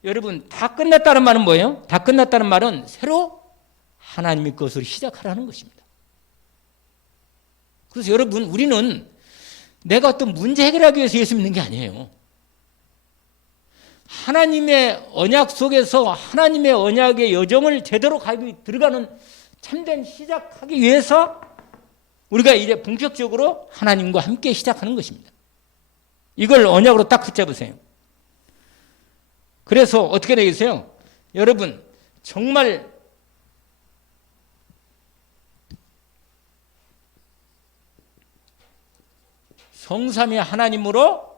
여러분, 다 끝났다는 말은 뭐예요? 다 끝났다는 말은 새로 하나님의 것으로 시작하라는 것입니다. 그래서 여러분, 우리는 내가 어떤 문제 해결하기 위해서 예수 믿는 게 아니에요. 하나님의 언약 속에서 하나님의 언약의 여정을 제대로 들어가는 참된 시작하기 위해서 우리가 이제 본격적으로 하나님과 함께 시작하는 것입니다. 이걸 언약으로 딱 붙잡으세요. 그래서 어떻게 되겠어요? 여러분, 정말 성삼위 하나님으로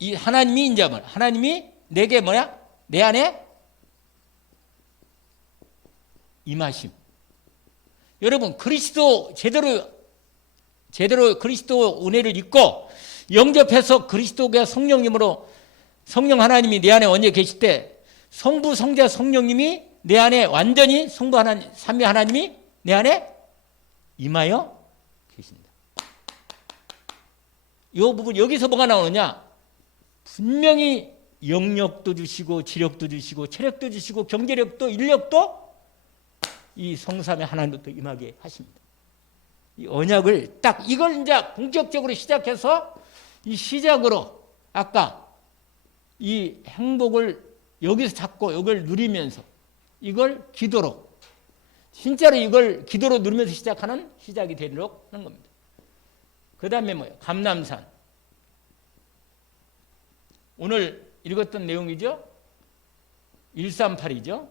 이 하나님이 이제 뭐 하나님이 내게 뭐야? 내 안에 임하심. 여러분, 그리스도 제대로 그리스도 은혜를 잊고 영접해서 그리스도가 성령님으로 성령 하나님이 내 안에 언제 계실 때 성부, 성자, 성령님이 내 안에 완전히 성부 하나님, 삼위 하나님이 내 안에 임하여 계십니다. 이 부분 여기서 뭐가 나오느냐? 분명히 영력도 주시고 지력도 주시고 체력도 주시고 경제력도 인력도 이 성삼위 하나님부터 임하게 하십니다. 이 언약을 딱 이걸 이제 본격적으로 시작해서 이 시작으로 아까 이 행복을 여기서 잡고 이걸 누리면서 이걸 기도로 진짜로 이걸 기도로 누리면서 시작하는 시작이 되도록 하는 겁니다. 그 다음에 뭐예요? 감람산. 오늘 읽었던 내용이죠. 138이죠.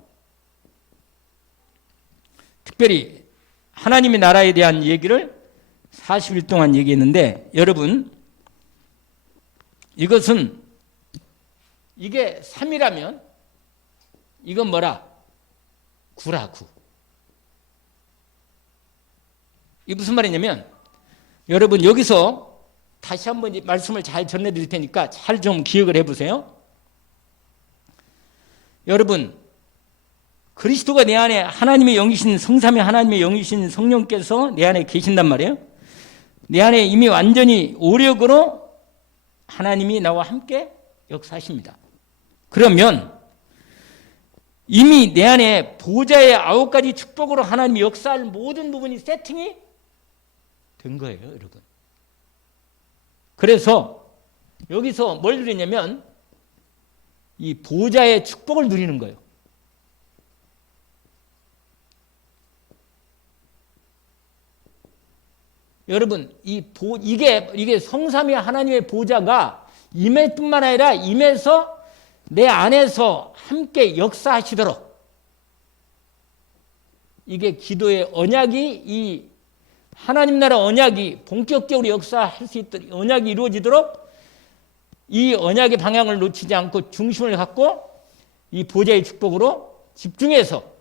특별히 하나님의 나라에 대한 얘기를 40일 동안 얘기했는데 여러분 이것은 이게 3이라면 이건 뭐라? 9라 9. 이게 무슨 말이냐면 여러분 여기서 다시 한번 이 말씀을 잘 전해드릴 테니까 잘 좀 기억을 해보세요. 여러분 그리스도가 내 안에 하나님의 영이신 성삼위 하나님의 영이신 성령께서 내 안에 계신단 말이에요. 내 안에 이미 완전히 오력으로 하나님이 나와 함께 역사하십니다. 그러면 이미 내 안에 보좌의 9가지 축복으로 하나님이 역사할 모든 부분이 세팅이 된 거예요, 여러분. 그래서 여기서 뭘 누리냐면 이 보좌의 축복을 누리는 거예요. 여러분, 이게 성삼위 하나님의 보좌가 임할 뿐만 아니라 임해서 내 안에서 함께 역사하시도록, 이게 기도의 언약이, 이 하나님 나라 언약이 본격적으로 역사할 수 있도록, 언약이 이루어지도록 이 언약의 방향을 놓치지 않고 중심을 갖고 이 보좌의 축복으로 집중해서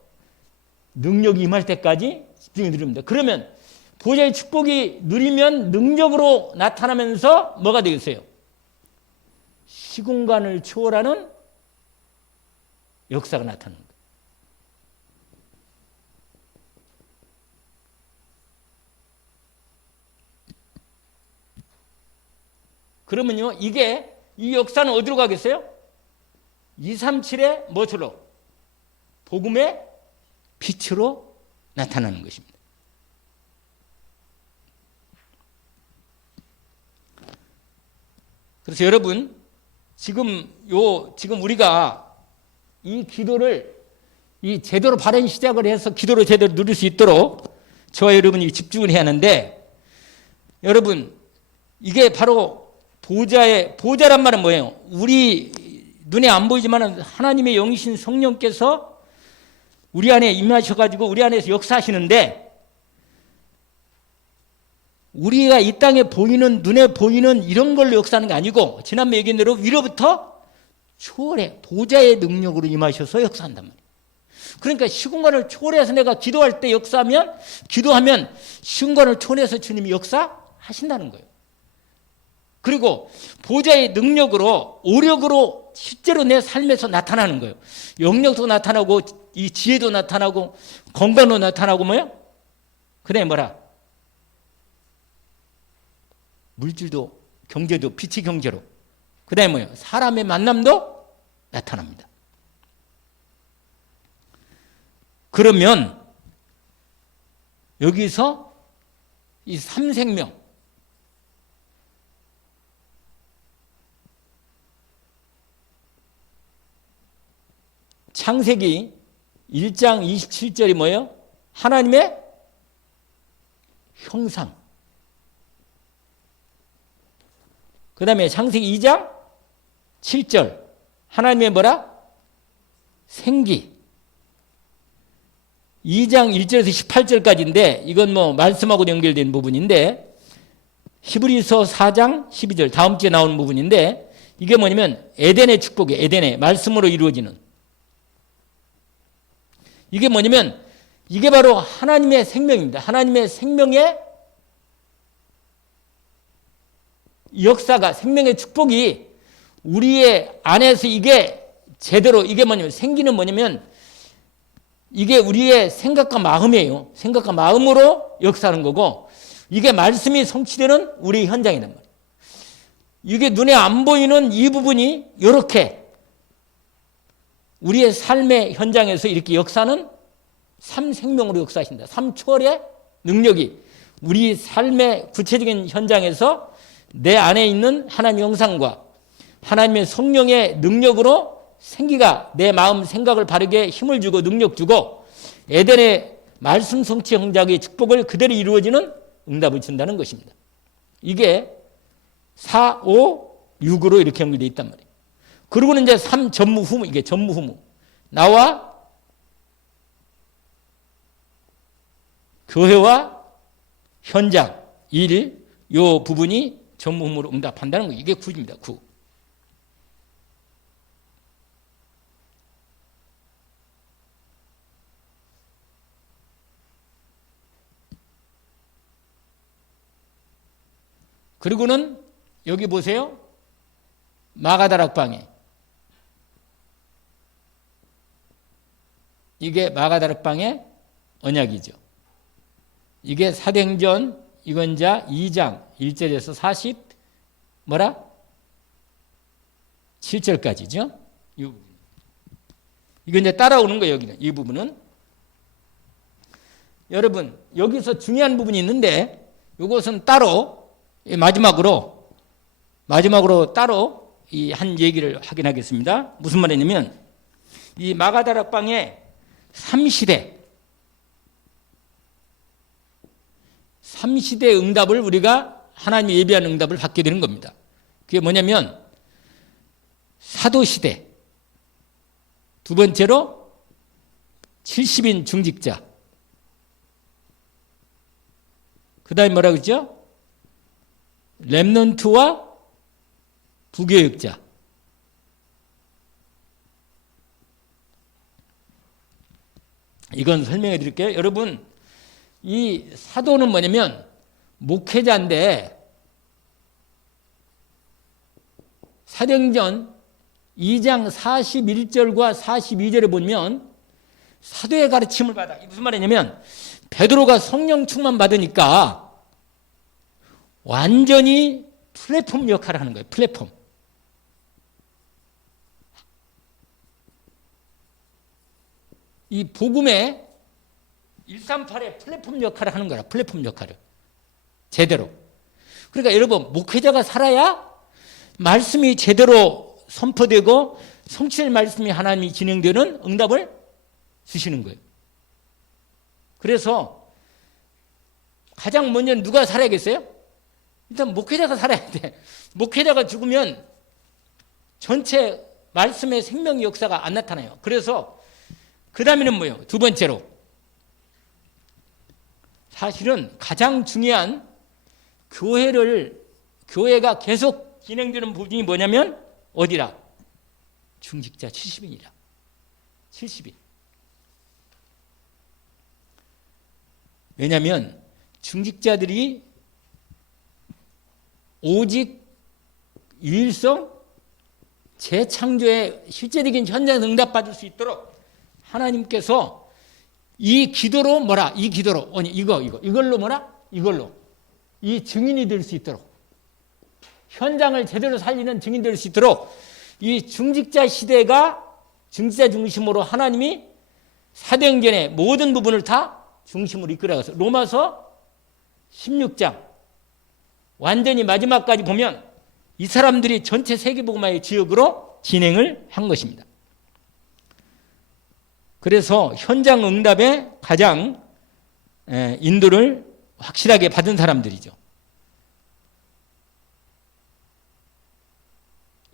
능력이 임할 때까지 집중이 누립니다. 그러면 보좌의 축복이 누리면 능력으로 나타나면서 뭐가 되겠어요? 시공간을 초월하는 역사가 나타나는 거예요. 그러면요, 이 역사는 어디로 가겠어요? 237의 무엇으로? 복음의 빛으로 나타나는 것입니다. 그래서 여러분, 지금 우리가 이 기도를 제대로 바른 시작을 해서 기도로 제대로 누릴 수 있도록 저와 여러분이 집중을 해야 하는데, 여러분, 이게 바로 보좌란 말은 뭐예요? 우리 눈에 안 보이지만 하나님의 영이신 성령께서 우리 안에 임하셔가지고 우리 안에서 역사하시는데, 우리가 이 땅에 보이는, 눈에 보이는 이런 걸로 역사하는 게 아니고, 지난번에 얘기한 대로 위로부터 초월해 보좌의 능력으로 임하셔서 역사한단 말이에요. 그러니까 시공간을 초월해서 내가 기도할 때 기도하면 시공간을 초월해서 주님이 역사하신다는 거예요. 그리고 보좌의 능력으로, 오력으로 실제로 내 삶에서 나타나는 거예요. 영역도 나타나고, 이 지혜도 나타나고, 건강도 나타나고, 뭐예요? 그다음에 뭐라? 물질도, 경제도, 빛의 경제로. 그 다음에 뭐예요? 사람의 만남도 나타납니다. 그러면 여기서 이 삼생명, 창세기 1장 27절이 뭐예요? 하나님의 형상. 그 다음에 창세기 2장 7절 하나님의 뭐라? 생기. 2장 1절에서 18절까지인데 이건 뭐 말씀하고 연결된 부분인데, 히브리서 4장 12절 다음 주에 나오는 부분인데, 이게 뭐냐면 에덴의 축복이에요. 에덴의 말씀으로 이루어지는. 이게 뭐냐면 이게 바로 하나님의 생명입니다. 하나님의 생명의 역사가, 생명의 축복이 우리의 안에서 이게 제대로, 이게 뭐냐면 생기는 뭐냐면 이게 우리의 생각과 마음이에요. 생각과 마음으로 역사하는 거고, 이게 말씀이 성취되는 우리 현장이란 말이에요. 이게 눈에 안 보이는 이 부분이 이렇게 우리의 삶의 현장에서 이렇게 역사는 삼생명으로 역사하신다. 삼초월의 능력이 우리 삶의 구체적인 현장에서 내 안에 있는 하나님의 형상과 하나님의 성령의 능력으로 생기가 내 마음 생각을 바르게 힘을 주고 능력 주고, 에덴의 말씀 성취 형작의 축복을 그대로 이루어지는 응답을 준다는 것입니다. 이게 4, 5, 6으로 이렇게 연결되어 있단 말이에요. 그리고는 이제 3 전무후무, 이게 전무후무. 나와 교회와 현장, 일, 요 부분이 전무후무로 응답한다는 거예요. 이게 9입니다. 9. 그리고는 여기 보세요. 마가다락방에. 이게 마가다락방의 언약이죠. 이게 사도행전, 이건 이제 2장 1절에서 40 뭐라? 7절까지죠. 이건 이제 따라오는 거예요. 여기는 이 부분은. 여러분, 여기서 중요한 부분이 있는데 이것은 따로 마지막으로 따로 이 한 얘기를 하긴 하겠습니다. 무슨 말이냐면 이 마가다락방에 30회 3시대 응답을 우리가 하나님이 예비한 응답을 받게 되는 겁니다. 그게 뭐냐면 사도시대, 두 번째로 70인 중직자, 그 다음에 뭐라고 그랬죠? 렘넌트와 부교육자. 이건 설명해 드릴게요. 여러분, 이 사도는 뭐냐면 목회자인데 사도행전 2장 41절과 42절에 보면 사도의 가르침을 받아. 이게 무슨 말이냐면 베드로가 성령 충만 받으니까 완전히 플랫폼 역할을 하는 거예요. 플랫폼. 이 복음의 138의 플랫폼 역할을 하는 거라. 플랫폼 역할을. 제대로. 그러니까 여러분, 목회자가 살아야 말씀이 제대로 선포되고 성취될 말씀이 하나님이 진행되는 응답을 주시는 거예요. 그래서 가장 먼저 누가 살아야겠어요? 일단 목회자가 살아야 돼. 목회자가 죽으면 전체 말씀의 생명 역사가 안 나타나요. 그래서 그 다음에는 뭐예요? 두 번째로 사실은 가장 중요한 교회가 계속 진행되는 부분이 뭐냐면 어디라? 중직자 70인이라. 70인. 왜냐하면 중직자들이 오직 유일성, 재창조의 실제적인 현장 응답받을 수 있도록 하나님께서 이 기도로 뭐라? 이 기도로 아니 이걸로 뭐라? 이걸로 이 증인이 될 수 있도록 현장을 제대로 살리는 증인 될 수 있도록 이 중직자 시대가 중직자 중심으로 하나님이 사도행전의 모든 부분을 다 중심으로 이끌어가서 로마서 16장 완전히 마지막까지 보면 이 사람들이 전체 세계복음화의 지역으로 진행을 한 것입니다. 그래서 현장 응답에 가장 인도를 확실하게 받은 사람들이죠.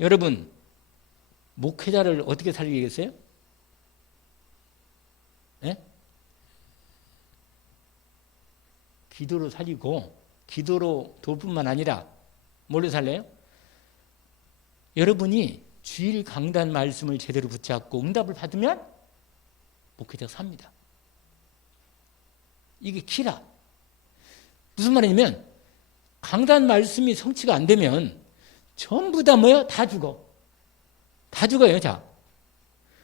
여러분, 목회자를 어떻게 살리겠어요? 네? 기도로 살리고 기도로 도울 뿐만 아니라 뭘로 살려요? 여러분이 주일 강단 말씀을 제대로 붙잡고 응답을 받으면 목회자가 삽니다. 이게 키라. 무슨 말이냐면 강단 말씀이 성취가 안 되면 전부 다 뭐예요? 다 죽어. 다 죽어요. 자.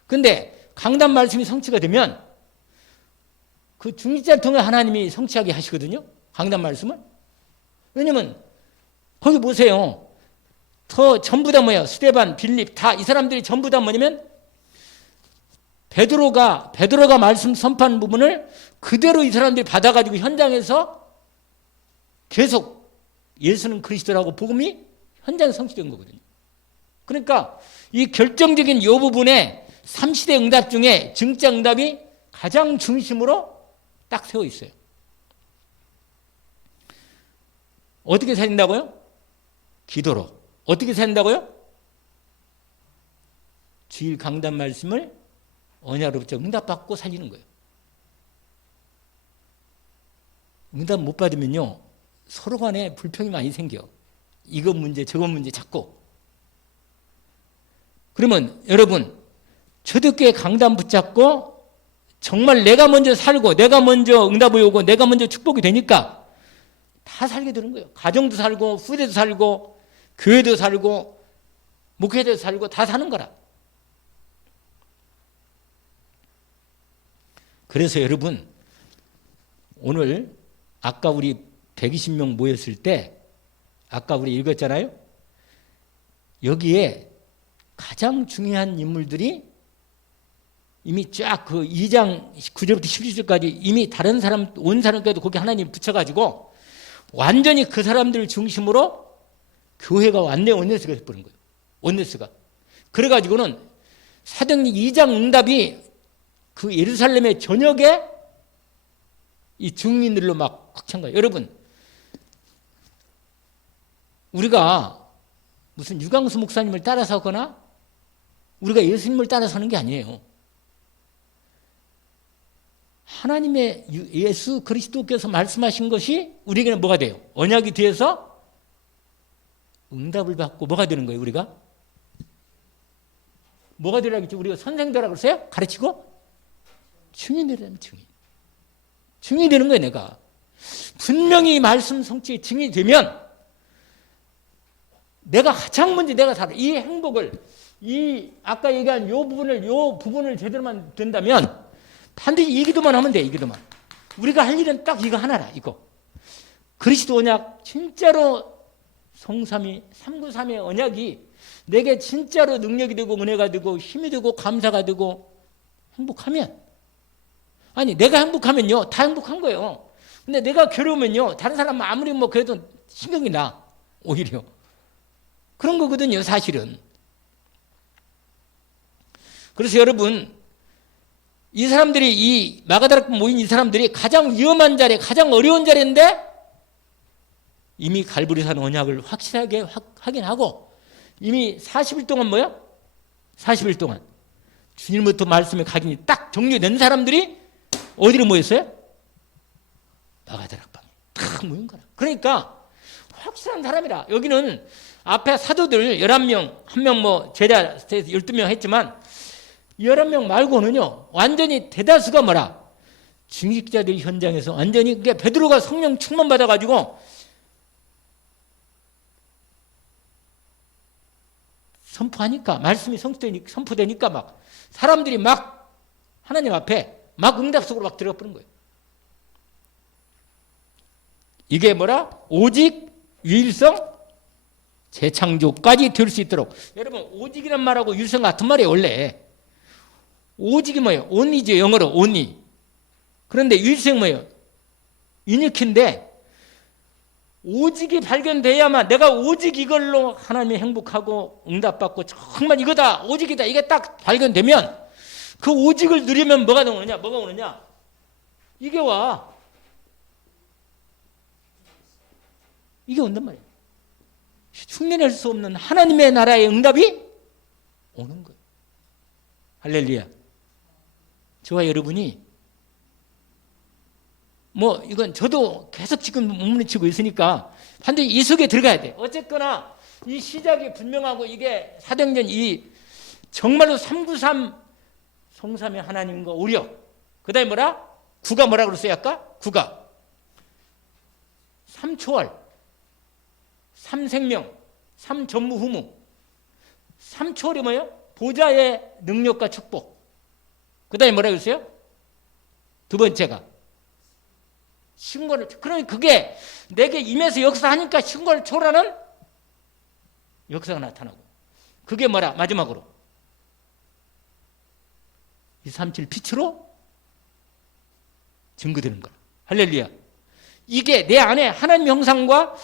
근데 강단 말씀이 성취가 되면 그 중직자를 통해 하나님이 성취하게 하시거든요. 강단 말씀을. 왜냐면 거기 보세요. 전부 다 뭐예요? 스데반, 빌립 다 이 사람들이 전부 다 뭐냐면 베드로가 말씀 선포한 부분을 그대로 이 사람들이 받아가지고 현장에서 계속 예수는 그리스도라고 복음이 현장에 성취된 거거든요. 그러니까 이 결정적인 이 부분에 3시대 응답 중에 증자 응답이 가장 중심으로 딱 세워 있어요. 어떻게 살린다고요? 기도로. 어떻게 살린다고요? 주일 강단 말씀을 언약으로부터 응답받고 살리는 거예요. 응답 못 받으면요 서로 간에 불평이 많이 생겨. 이것 문제 저것 문제 자꾸. 그러면 여러분 초대교회 강단 붙잡고 정말 내가 먼저 살고 내가 먼저 응답이 오고 내가 먼저 축복이 되니까 다 살게 되는 거예요. 가정도 살고 후대도 살고 교회도 살고 목회도 살고 다 사는 거라. 그래서 여러분 오늘 아까 우리 120명 모였을 때 아까 우리 읽었잖아요. 여기에 가장 중요한 인물들이 이미 쫙 그 2장 9절부터 11절까지 이미 다른 사람 온 사람께도 거기 하나님 붙여가지고 완전히 그 사람들을 중심으로 교회가 완전히 원네스가 돼버린 거예요. 원네스가. 그래가지고는 사도행전 2장 응답이 그 예루살렘의 전역에 이 증인들로 막 확 찬 거예요. 여러분 우리가 무슨 유광수 목사님을 따라서 하거나 우리가 예수님을 따라서 하는 게 아니에요. 하나님의 예수 그리스도께서 말씀하신 것이 우리에게는 뭐가 돼요? 언약이 되어서 응답을 받고 뭐가 되는 거예요, 우리가? 뭐가 되라고 했죠? 우리가 선생 되라고 그랬어요? 가르치고? 증인이 되라면 증인. 증인이 되는 거예요, 내가. 분명히 말씀 성취의 증인이 되면 내가 가장 먼저 내가 살아. 이 행복을, 아까 얘기한 요 부분을 제대로만 된다면 반드시 이 기도만 하면 돼, 이 기도만. 우리가 할 일은 딱 이거 하나라, 이거. 그리스도 언약, 진짜로 성삼위, 393의 언약이 내게 진짜로 능력이 되고 은혜가 되고 힘이 되고 감사가 되고 행복하면, 아니 내가 행복하면요 다 행복한 거예요. 근데 내가 괴로우면요 다른 사람은 아무리 뭐 그래도 신경이 나, 오히려 그런 거거든요, 사실은. 그래서 여러분, 이 사람들이, 이 마가다락 모인 이 사람들이 가장 위험한 자리에, 가장 어려운 자리인데 이미 갈보리산 언약을 확실하게 확인하고 이미 40일 동안 뭐야? 40일 동안 주님부터 말씀의 각인이 딱 정리된 사람들이 어디로 모였어요? 마가다락방에 딱 모인 거라. 그러니까 확실한 사람이라. 여기는 앞에 사도들 11명, 한 명 뭐 제자 12명 했지만 11명 말고는요 완전히 대다수가 뭐라? 중직자들 현장에서 완전히, 그러니까 베드로가 성령 충만 받아가지고 선포하니까, 말씀이 선포되니까 막 사람들이 막 하나님 앞에 막 응답 속으로 막 들어가 버린 거예요. 이게 뭐라? 오직 유일성 재창조까지 될 수 있도록. 여러분, 오직이란 말하고 유일성 같은 말이에요, 원래. 오직이 뭐예요? only죠, 영어로 only. 그런데 유일성 뭐예요? 유니키인데 오직이 발견돼야만, 내가 오직 이걸로 하나님이 행복하고 응답받고 정말 이거다, 오직이다, 이게 딱 발견되면 그 오직을 누리면 뭐가 오느냐? 이게 와. 이게 온단 말이에요. 흉내낼 수 없는 하나님의 나라의 응답이 오는 거예요. 할렐루야. 저와 여러분이 뭐 이건 저도 계속 지금 몸부림치고 있으니까 반드시 이 속에 들어가야 돼. 어쨌거나 이 시작이 분명하고 이게 사도행전 이 정말로 393 성삼의 하나님과 우력. 그 다음에 뭐라? 구가 뭐라 그랬어요 아까? 구가 3초월, 3생명, 3전무후무. 3초월이 뭐예요? 보좌의 능력과 축복. 그 다음에 뭐라 그랬어요? 두 번째가 신권을, 그러니 그게 내게 임해서 역사하니까 신권을 초월하는 역사가 나타나고, 그게 뭐라? 마지막으로 237 빛으로 증거되는 거라. 할렐루야. 이게 내 안에 하나님 형상과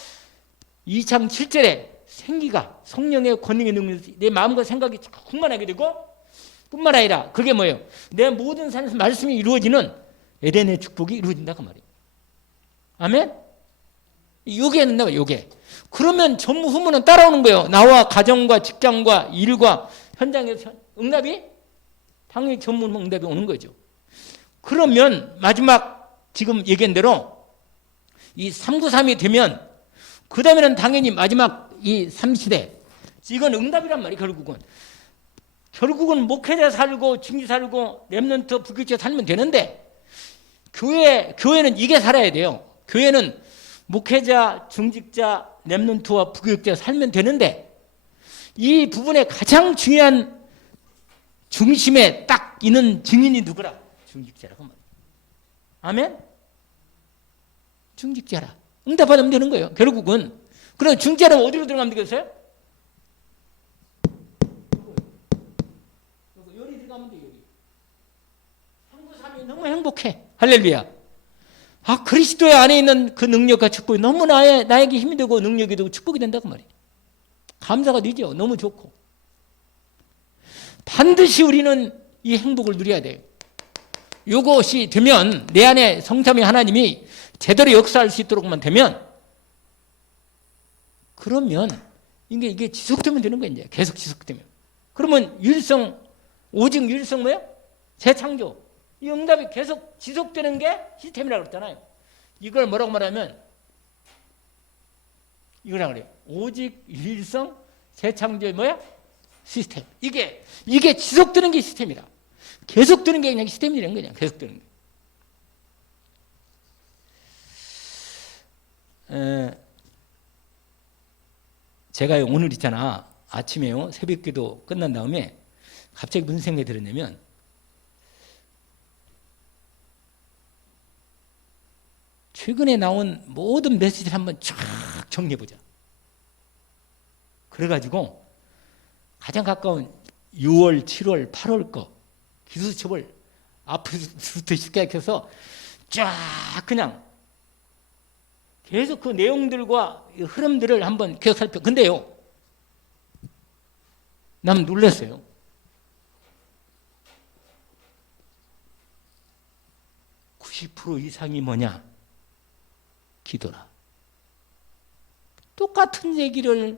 2장 7절에 생기가, 성령의 권능의 능력이 내 마음과 생각이 충만하게 되고, 뿐만 아니라 그게 뭐예요? 내 모든 삶에서 말씀이 이루어지는 에덴의 축복이 이루어진다고 말이에요. 아멘? 요게 된다고, 요게. 그러면 전무후무는 따라오는 거예요. 나와 가정과 직장과 일과 현장에서 응답이 당연히 전무후무 응답이 오는 거죠. 그러면 마지막 지금 얘기한 대로 이 393이 되면 그 다음에는 당연히 마지막 이 3시대, 이건 응답이란 말이에요. 결국은 목회자 살고 중지 살고 렘넌트 부교체 살면 되는데, 교회는 이게 살아야 돼요. 교회는 목회자, 중직자, 렘넌트와 부교육자 살면 되는데, 이 부분에 가장 중요한 중심에 딱 있는 증인이 누구라? 중직자라고 말이에요. 아멘? 중직자라. 응답받으면 되는 거예요, 결국은. 그럼 중직자는 어디로 들어가면 되겠어요? 여기 들어가면 돼, 여기. 393이 너무 행복해. 할렐루야. 아, 그리스도의 안에 있는 그 능력과 축복이 너무 나에게 힘이 되고 능력이 되고 축복이 된다고 말이에요. 감사가 되죠. 너무 좋고. 반드시 우리는 이 행복을 누려야 돼요. 이것이 되면, 내 안에 성삼위 하나님이 제대로 역사할 수 있도록만 되면, 그러면 이게 지속되면 되는 거예요. 이제 계속 지속되면. 그러면 유일성, 오직 유일성 뭐야? 재창조. 이 응답이 계속 지속되는 게 시스템이라고 그랬잖아요. 이걸 뭐라고 말하면 이거라고 그래요. 오직 유일성 재창조의 뭐야? 시스템. 이게 지속되는 게 시스템이라. 계속되는 게 그냥 시스템이라는 거냐. 계속되는 게. 제가 오늘 있잖아. 아침에요. 새벽기도 끝난 다음에 갑자기 무슨 생각이 들었냐면 최근에 나온 모든 메시지를 한번 쫙 정리해보자. 그래가지고 가장 가까운 6월, 7월, 8월 거 기수첩을 앞부터 시작해서 쫙 그냥 계속 그 내용들과 흐름들을 한번 계속 살펴. 근데요, 난 놀랐어요. (90% 이상이 뭐냐? 기도라. 똑같은 얘기를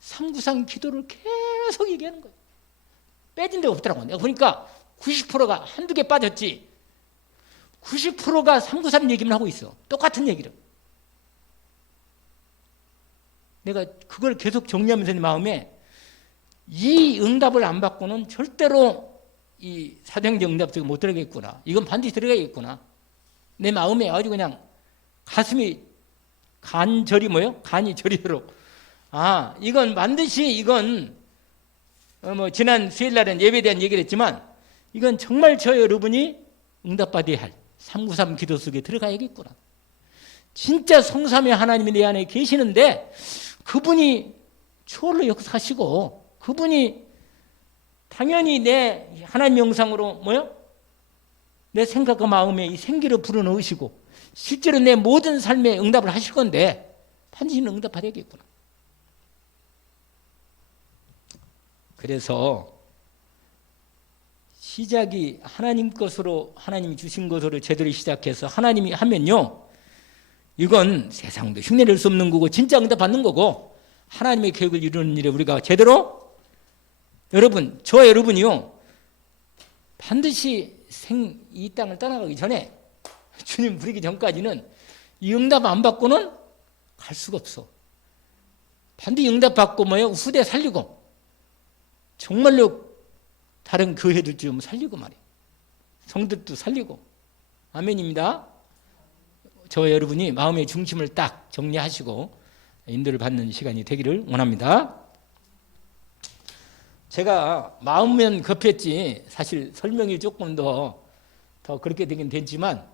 393 기도를 계속 얘기하는 거예요. 빼진 데가 없더라고. 내가 보니까 90%가 한두 개 빠졌지 90%가 393 얘기만 하고 있어. 똑같은 얘기를. 내가 그걸 계속 정리하면서 내 마음에 이 응답을 안 받고는 절대로 이 사도행전 응답 속에 못 들어가겠구나. 이건 반드시 들어가겠구나. 내 마음에 아주 그냥 가슴이 간절이 뭐요? 간이 저리도록. 아, 이건 반드시 이건 지난 수요일 날은 예배에 대한 얘기를 했지만 이건 정말 저 여러분이 응답받아야 할 393 기도 속에 들어가야겠구나. 진짜 성삼위 하나님이 내 안에 계시는데 그분이 초월로 역사하시고 그분이 당연히 내 하나님 영상으로 뭐요? 내 생각과 마음에 이 생기를 불어넣으시고 실제로 내 모든 삶에 응답을 하실 건데 반드시 응답받아야겠구나. 그래서 시작이 하나님 것으로 하나님이 주신 것으로 제대로 시작해서 하나님이 하면요 이건 세상도 흉내낼 수 없는 거고 진짜 응답 받는 거고 하나님의 계획을 이루는 일에 우리가 제대로 여러분 저 여러분이요 반드시 이 땅을 떠나가기 전에 주님 부르기 전까지는 이 응답 안 받고는 갈 수가 없어. 반드시 응답 받고 뭐예요? 후대 살리고 정말로 다른 교회들 좀 살리고 말이에요. 성들도 살리고. 아멘입니다. 저 여러분이 마음의 중심을 딱 정리하시고 인도를 받는 시간이 되기를 원합니다. 제가 마음면 급했지 사실 설명이 조금 더 그렇게 되긴 됐지만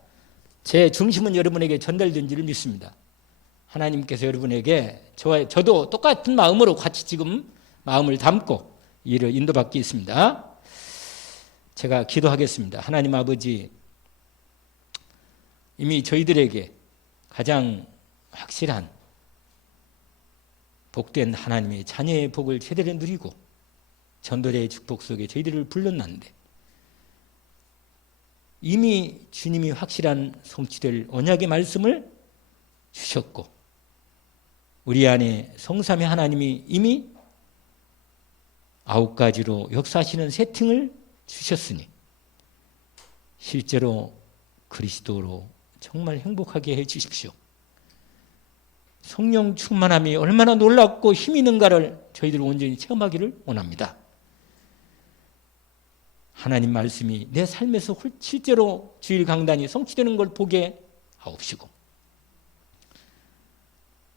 제 중심은 여러분에게 전달된 줄을 믿습니다. 하나님께서 여러분에게 저도 똑같은 마음으로 같이 지금 마음을 담고 이를 인도받기 있습니다. 제가 기도하겠습니다. 하나님 아버지 이미 저희들에게 가장 확실한 복된 하나님의 자녀의 복을 제대로 누리고 전도자의 축복 속에 저희들을 불렀는데 이미 주님이 확실한 성취될 언약의 말씀을 주셨고 우리 안에 성삼위 하나님이 이미 9가지로 역사하시는 세팅을 주셨으니 실제로 그리스도로 정말 행복하게 해주십시오. 성령 충만함이 얼마나 놀랍고 힘 있는가를 저희들 온전히 체험하기를 원합니다. 하나님 말씀이 내 삶에서 실제로 주일 강단이 성취되는 걸 보게 하옵시고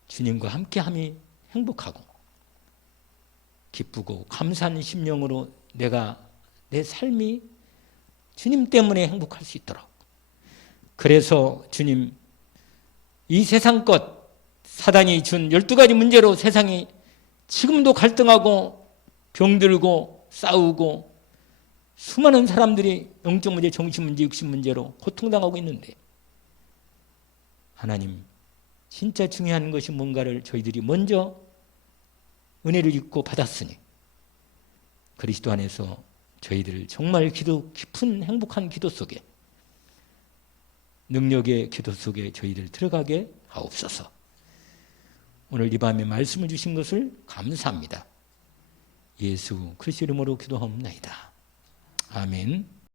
주님과 함께함이 행복하고 기쁘고 감사한 심령으로 내 삶이 주님 때문에 행복할 수 있도록 그래서 주님 이 세상 것 사단이 준 12가지 문제로 세상이 지금도 갈등하고 병들고 싸우고 수많은 사람들이 영적 문제, 정신 문제, 육신 문제로 고통당하고 있는데 하나님 진짜 중요한 것이 뭔가를 저희들이 먼저 은혜를 입고 받았으니 그리스도 안에서 저희들을 정말 깊은 행복한 기도 속에 능력의 기도 속에 저희들 들어가게 하옵소서. 오늘 이 밤에 말씀을 주신 것을 감사합니다. 예수 그리스도 이름으로 기도하옵나이다. 아멘.